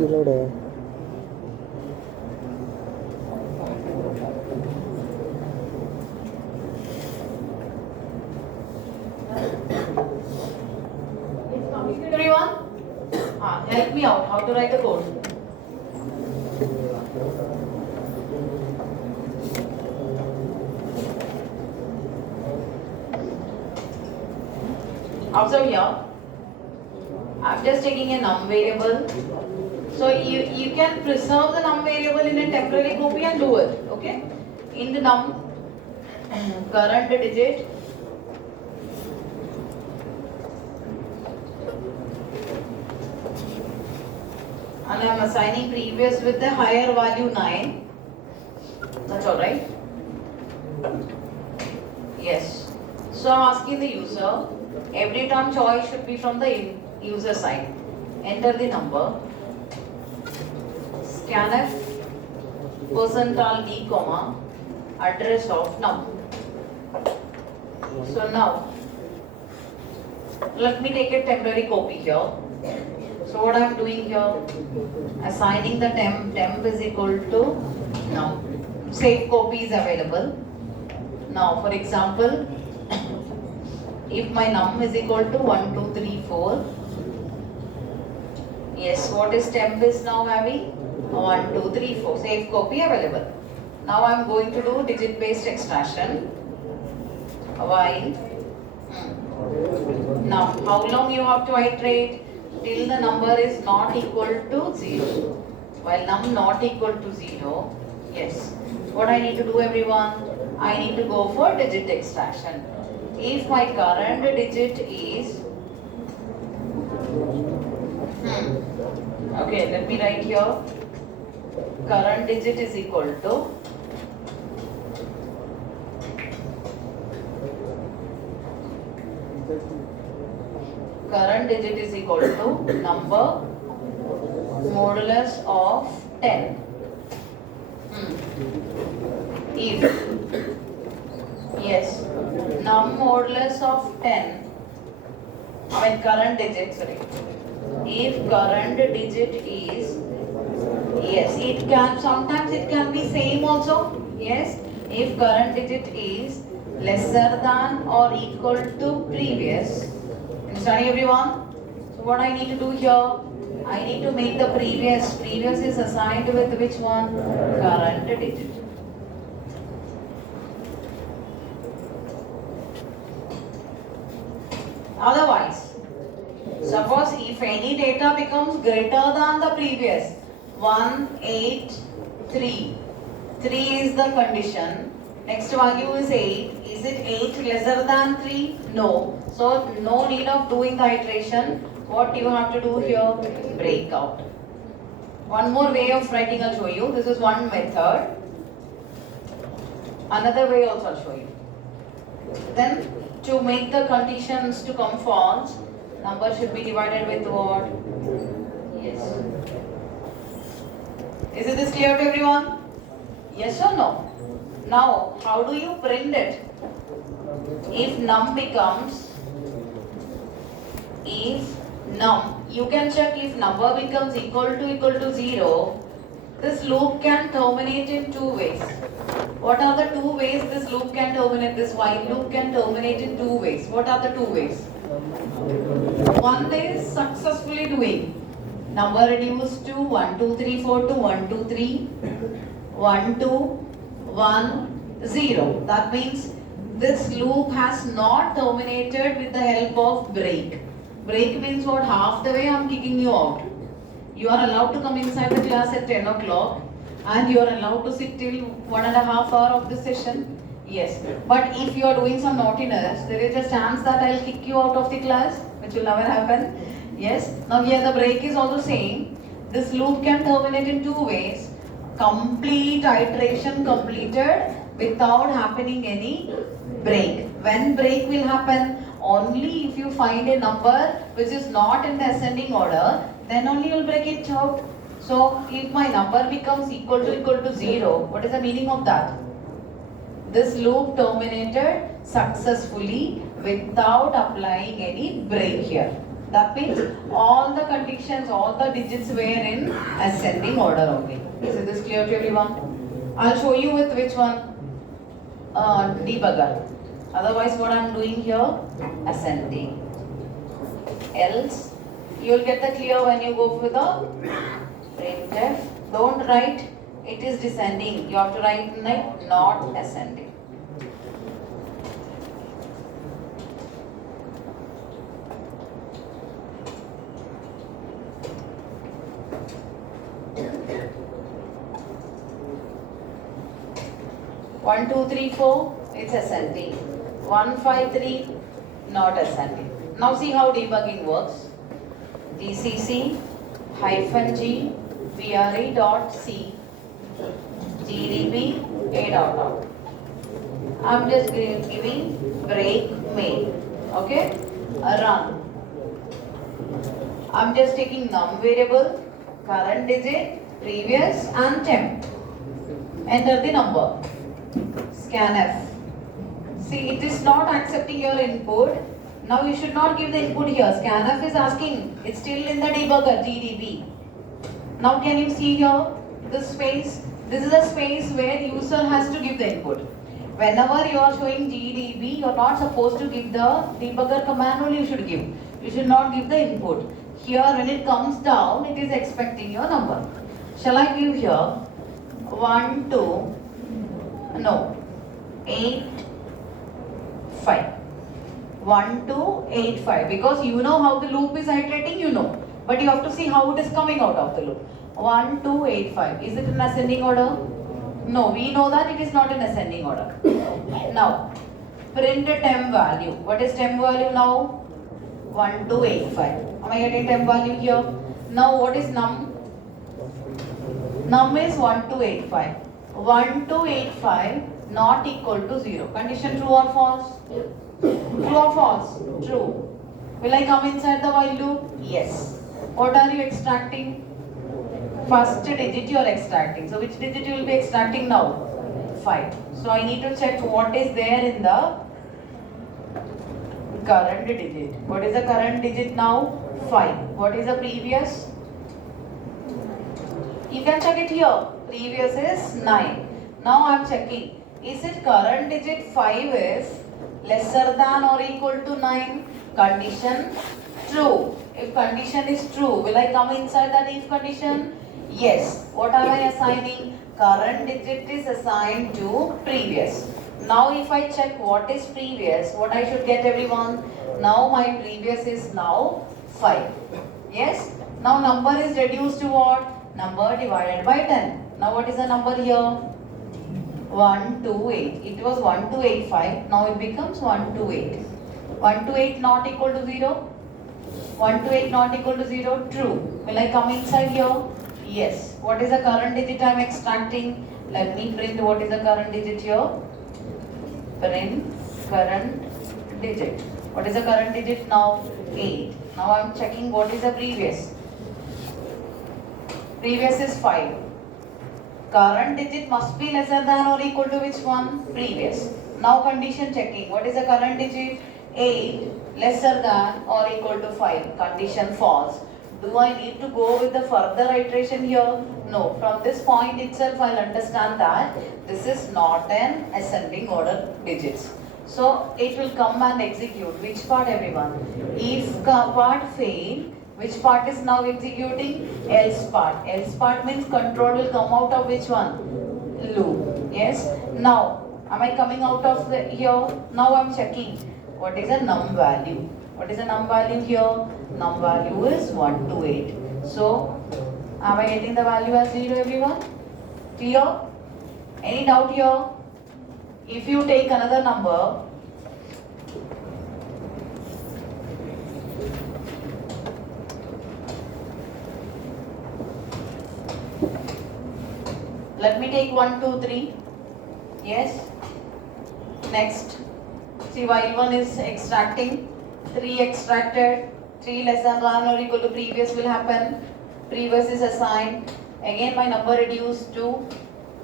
Loaded. Everyone, help me out. How to write the code? Observe here. I'm just taking a num variable. So you can preserve the num variable in a temporary copy and do it. Okay? In the num current digit, and I'm assigning previous with the higher value 9. That's alright. Yes. So I'm asking the user, every term choice should be from the user side. Enter the number. Scanf percentile d comma address of num. So now let me take a temporary copy here. So what I am doing here, assigning the temp is equal to num. Save copy is available. Now for example, if my num is equal to 1, 2, 3, 4. Yes, what is temp is now having? 1, 2, 3, 4. Save copy available. Now I am going to do digit based extraction. While now how long you have to iterate? Till the number is not equal to 0. While num not equal to 0, yes. What I need to do, everyone? I need to go for digit extraction. If my current digit is okay, let me write here. Current digit is equal to number modulus of 10. If yes, num modulus of 10, current digit, sorry. If current digit is, yes, it can, sometimes it can be same also, yes. If current digit is lesser than or equal to previous, understand everyone? So what I need to do here, I need to make the previous is assigned with which one? Current digit. Otherwise, suppose if any data becomes greater than the previous, 1, 8, 3. 3 is the condition. Next value is 8. Is it 8 lesser than 3? No. So no need of doing the iteration. What you have to do here? Break out. One more way of writing I'll show you. This is one method. Another way also I'll show you. Then to make the conditions to come false, number should be divided with what? Yes. Is this clear to everyone? Yes or no? Now, how do you print it? If num becomes, you can check if number becomes equal to 0, this loop can terminate in two ways. What are the two ways this loop can terminate? This while loop can terminate in two ways. What are the two ways? One is successfully doing. Number reduced to 1, 2, 3, 4 to 1, 2, 3, 1, 2, 1, 0. That means this loop has not terminated with the help of break. Break means what? Half the way I am kicking you out. You are allowed to come inside the class at 10 o'clock and you are allowed to sit till 1.5 hours of the session. Yes. But if you are doing some naughtiness, there is a chance that I will kick you out of the class, which will never happen. Yes. Now here the break is also saying this loop can terminate in two ways. Complete iteration completed without happening any break. When break will happen? Only if you find a number which is not in the ascending order, then only you will break it out. So if my number becomes equal to 0, what is the meaning of that? This loop terminated successfully without applying any break here. That means all the conditions, all the digits were in ascending order only. Is this clear to everyone? I'll show you with which one? Debugger. Otherwise what I'm doing here? Ascending. Else you will get the clear when you go for the printf. Don't write it is descending. You have to write like not ascending. One, two, three, four, it's ascending. 1, 5, 3, not ascending. Now see how debugging works. GCC -G VRE.C GDB A.out. I'm just giving break main. Okay? Run. I'm just taking num variable, current digit, previous and temp. Enter the number. Scanf. See, it is not accepting your input. Now you should not give the input here. Scanf is asking. It's still in the debugger, GDB. Now can you see here this space? This is a space where user has to give the input. Whenever you are showing GDB, you are not supposed to give the debugger command, only you should give. You should not give the input. Here when it comes down, it is expecting your number. Shall I give here 1, 2, no, 8, 5. 1, 2, 8, 5. Because you know how the loop is iterating, you know. But you have to see how it is coming out of the loop. 1, 2, 8, 5. Is it in ascending order? No, we know that it is not in ascending order. Now, print a temp value. What is temp value now? 1, 2, 8, 5. Am I getting temp value here? Now, what is num? Num is 1, 2, 8, 5. 1, 2, 8, 5 not equal to 0. Condition true or false? True or false? True. Will I come inside the while loop? Yes. What are you extracting? First digit you are extracting. So which digit you will be extracting now? 5. So I need to check what is there in the current digit. What is the current digit now? 5. What is the previous? You can check it here. Previous is 9. Now I am checking. Is it current digit 5 is lesser than or equal to 9? Condition true. If condition is true, will I come inside that if condition? Yes. What am I assigning? Current digit is assigned to previous. Now if I check what is previous, what I should get everyone? Now my previous is now 5. Yes. Now number is reduced to what? Number divided by 10. Now what is the number here? 1, 2, 8. It was 1, 2, 8, 5. Now it becomes 1, 2, 8. 1, 2, 8 not equal to 0? 1, 2, 8 not equal to 0? True. Will I come inside here? Yes. What is the current digit I am extracting? Let me print what is the current digit here. Print current digit. What is the current digit now? 8. Now I am checking what is the previous. Previous is 5. Current digit must be lesser than or equal to which one? Previous. Now condition checking. What is the current digit? 8 lesser than or equal to 5. Condition false. Do I need to go with the further iteration here? No. From this point itself I'll understand that this is not an ascending order digits. So it will come and execute. Which part everyone? If part fail, which part is now executing? Else part. Else part means control will come out of which one? Loop. Yes. Now, am I coming out of here? Now I am checking. What is a num value? What is a num value here? Num value is 1 to 8. So, am I getting the value as 0 everyone? Clear? Any doubt here? If you take another number, let me take 1, 2, 3. Yes. Next. See, while 1 is extracting, 3 extracted, 3 less than 1 or equal to previous will happen. Previous is assigned. Again my number reduced to.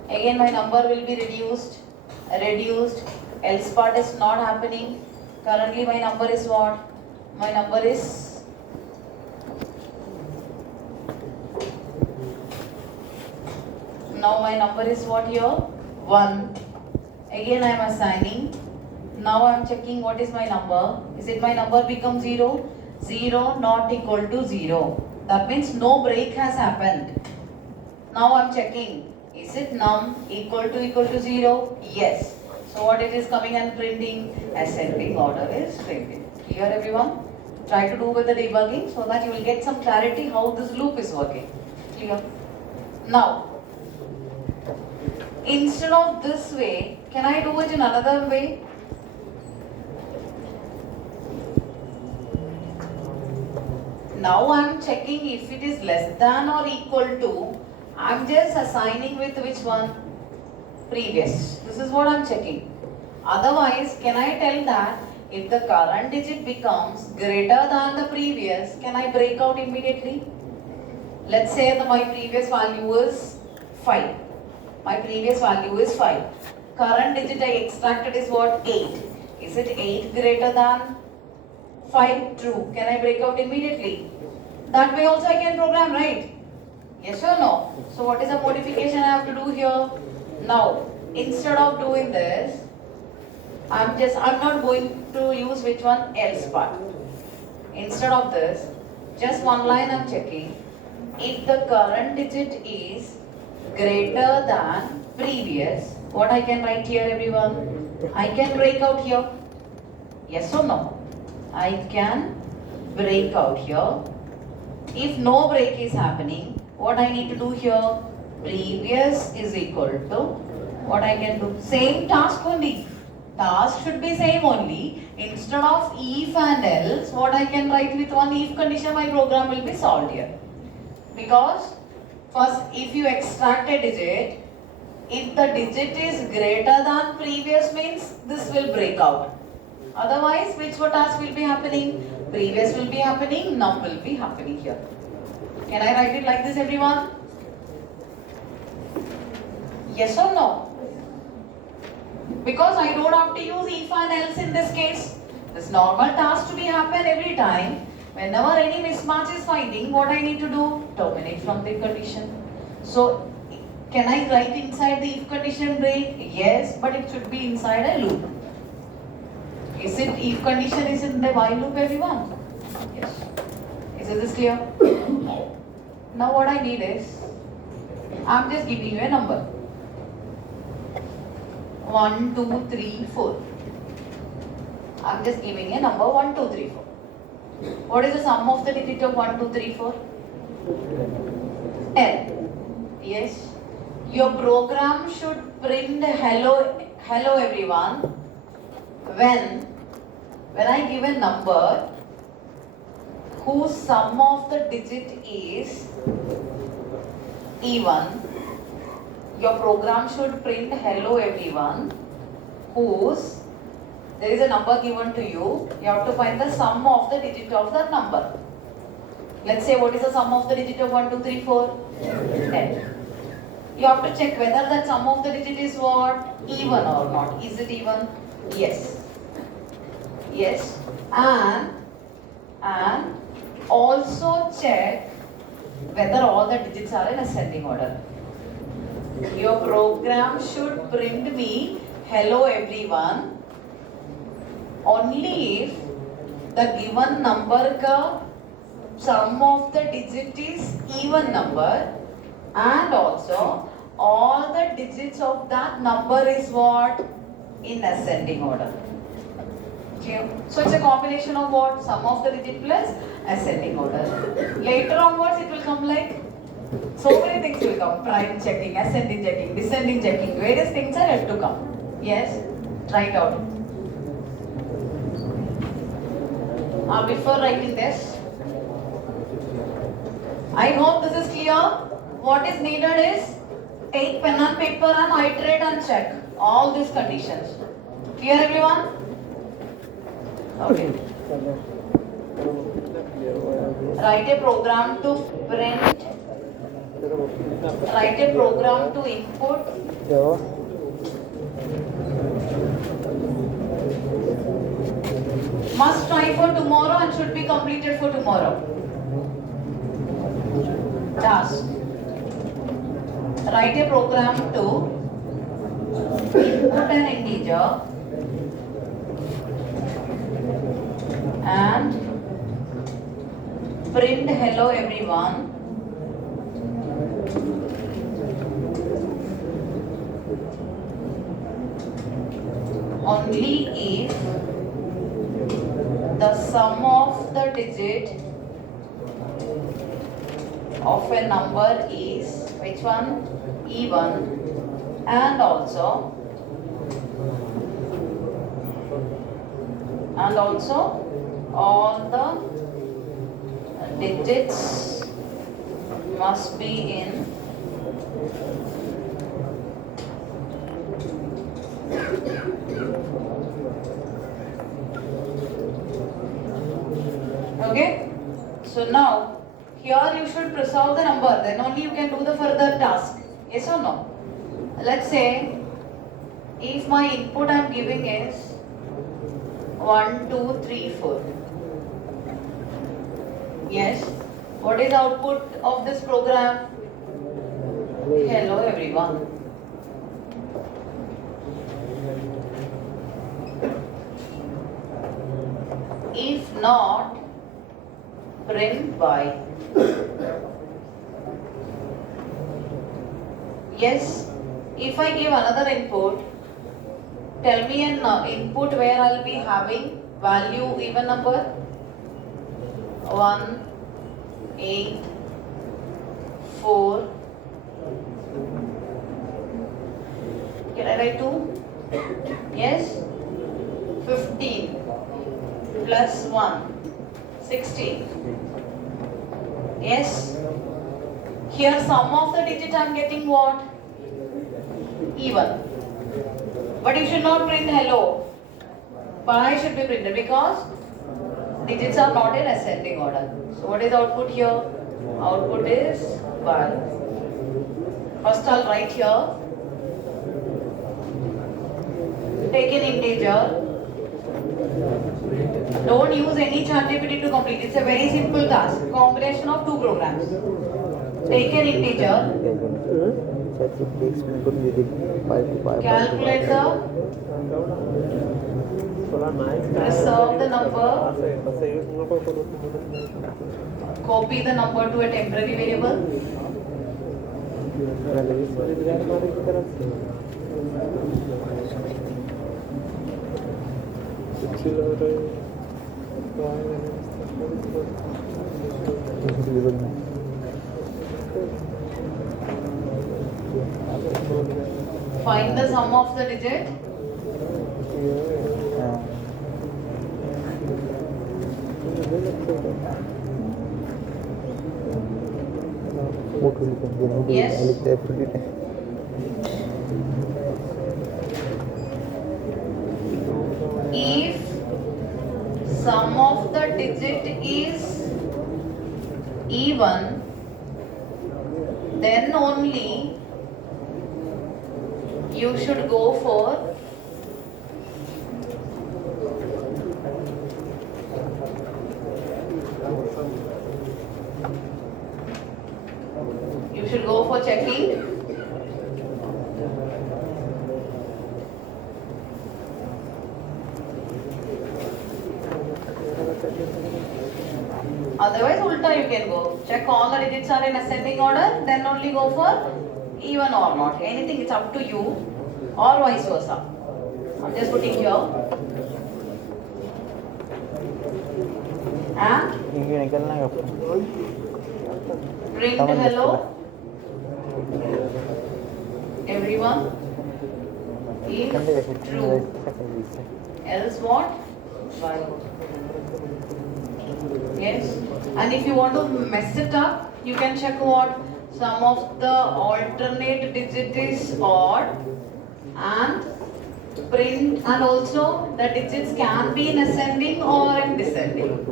Again my number will be reduced. Reduced. Else part is not happening. Currently my number is what? My number is now my number is what here? 1. Again I am assigning. Now I am checking what is my number. Is it my number become 0? 0 not equal to 0. That means no break has happened. Now I am checking. Is it num equal to 0? Yes. So what it is coming and printing? Ascending order is printing. Clear everyone? Try to do with the debugging so that you will get some clarity how this loop is working. Clear? Now, instead of this way, can I do it in another way? Now I am checking if it is less than or equal to. I am just assigning with which one? Previous. This is what I am checking. Otherwise, can I tell that if the current digit becomes greater than the previous, can I break out immediately? Let's say that my previous value is 5. My previous value is 5. Current digit I extracted is what? 8. Is it 8 greater than 5? True. Can I break out immediately? That way also I can program, right? Yes or no? So what is the modification I have to do here? Now, instead of doing this, I'm not going to use which one else part. Instead of this, just one line I'm checking. If the current digit is greater than previous, what I can write here, everyone? I can break out here. Yes or no? I can break out here. If no break is happening, what I need to do here? Previous is equal to what I can do? Same task only. Task should be same only. Instead of if and else, what I can write with one if condition, my program will be solved here. Because first, if you extract a digit, if the digit is greater than previous means this will break out. Otherwise, which task will be happening? Previous will be happening, num will be happening here. Can I write it like this, everyone? Yes or no? Because I don't have to use if and else in this case. This normal task to be happen every time. Whenever any mismatch is finding, what I need to do? Terminate from the condition. So, can I write inside the if condition break? Yes, but it should be inside a loop. Is it if condition is in the while loop, everyone? Yes. Is this clear? Now what I need is, I'm just giving you a number. 1, 2, 3, 4. I'm just giving a number 1, 2, 3, 4. What is the sum of the digit of 1, 2, 3, 4? 10. Yes. Your program should print hello everyone when I give a number whose sum of the digit is even. Your program should print hello everyone whose, there is a number given to you, you have to find the sum of the digit of that number. Let's say what is the sum of the digit of 1, 2, 3, 4? 10. You have to check whether that sum of the digit is what? Even or not. Is it even? Yes. Yes. And also check whether all the digits are in ascending order. Your program should print me hello everyone only if the given number ka sum of the digit is even number and also all the digits of that number is what? In ascending order. Okay. So it's a combination of what? Sum of the digit plus ascending order. Later onwards it will come like so many things will come. Prime checking, ascending checking, descending checking. Various things are yet to come. Yes? Try it out. Before writing this, I hope this is clear. What is needed is take pen and paper and iterate and check all these conditions. Clear everyone? Okay. Write a program to print. Write a program to input. Must try for tomorrow and should be completed for tomorrow. Task. Write a program to input an integer and print hello everyone only if the sum of the digit of a number is which one? Even, and also all the digits must be in okay. So now here you should resolve the number, then only you can do the further task. Yes or no? let's say if my input I'm giving is 1, 2, 3, 4. Yes. What is output of this program? Hello everyone. If not, print by. Yes. If I give another input, tell me an input where I'll be having value even number 1, 8, 4. Can I write 2? Yes. 15 plus 1, 16. Yes. Here sum of the digit I am getting what? Even. But you should not print hello. Pi should be printed because digits are not in ascending order. So what is output here? Output is pi. First I'll write here. Take an integer. Don't use any ChatGPT to complete. It's a very simple task. Combination of two programs. Take an integer. Calculate the reserve the number. Copy the number to a temporary variable. Find the sum of the digit. Yes. If sum of the digit is even, then only you should go for checking. Otherwise, ulta you can go. Check all the digits are in ascending order, then only go for even or not. Anything, it's up to you, or vice versa. I'm just putting here. And print hello. Everyone. If true. Else what? While. Yes. And if you want to mess it up, you can check what some of the alternate digit is odd and print, and also the digits can be in ascending or in descending.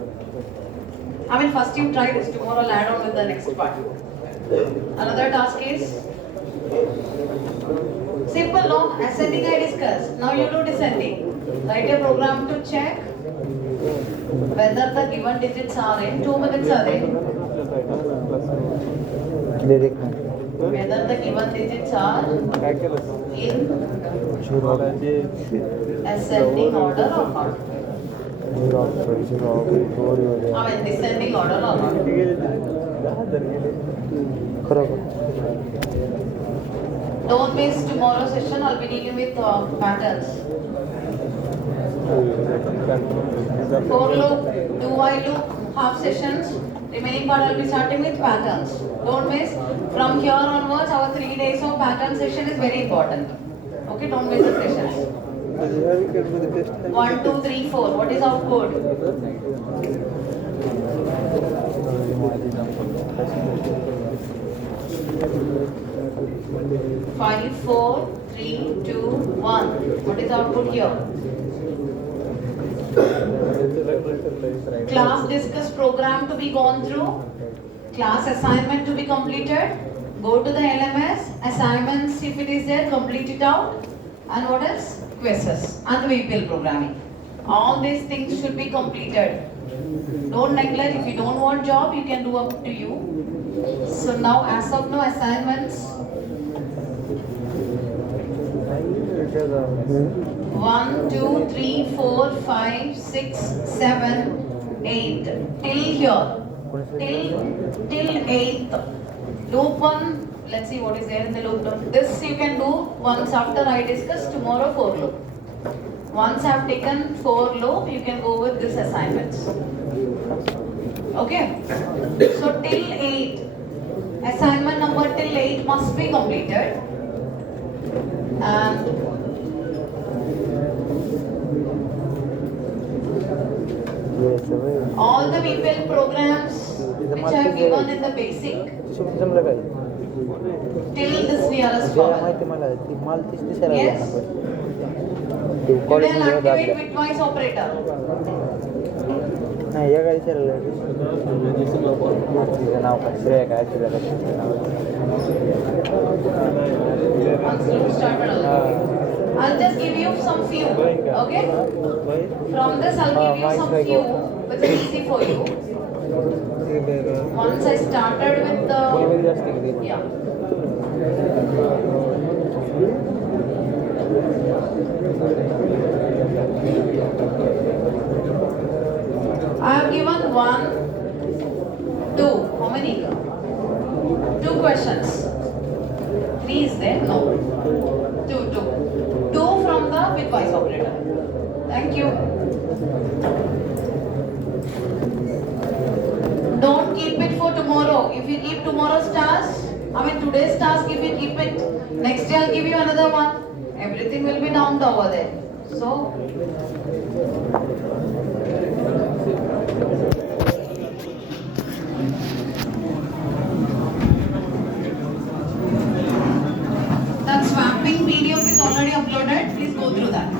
I mean, first you try this, tomorrow I'll add on with the next part. Another task is simple, no? Ascending I discussed. Now you do descending. Write a program to check whether the given digits are in 2 minutes are in. Whether the given digits are in ascending order or not. I mean descending order or not. Don't miss tomorrow's session. I'll be dealing with patterns. For loop, do while loop, half sessions. Remaining part I'll be starting with patterns. Don't miss. From here onwards, our 3 days of pattern session is very important. Okay, don't miss the sessions. 1, 2, 3, 4. What is output? 5, 4, 3, 2, 1. What is output here? Class discuss program to be gone through. Class assignment to be completed. Go to the LMS, assignments if it is there, complete it out. And what else? Quizzes and VPL programming. All these things should be completed. Don't neglect. If you don't want job, you can do up to you. So now, as of now, assignments 1, 2, 3, 4, 5, 6, 7, 8. Till here. Till 8th. Loop 1. Let's see what is there in the loop. This you can do once after I discuss. Tomorrow 4 loop. Once I have taken 4 loop, you can go with this assignments. Okay. So till 8. Assignment number till 8 must be completed. And all the VPL programs which I have given in the basic till this nearest power. Yes? You will activate bitwise operator. Once you started already. I'll just give you some few, okay? From this I'll give you some few which is easy for you. Once I started with the, yeah. I have given 1, 2. How many? 2 questions. 3 is there? No. 2. 2 from the bitwise operator. Thank you. Don't keep it for tomorrow. If you keep tomorrow's task, today's task, if you keep it, next day I'll give you another one. Everything will be down over there. So, that swapping PDF is already uploaded. Please go through that.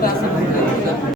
Gracias.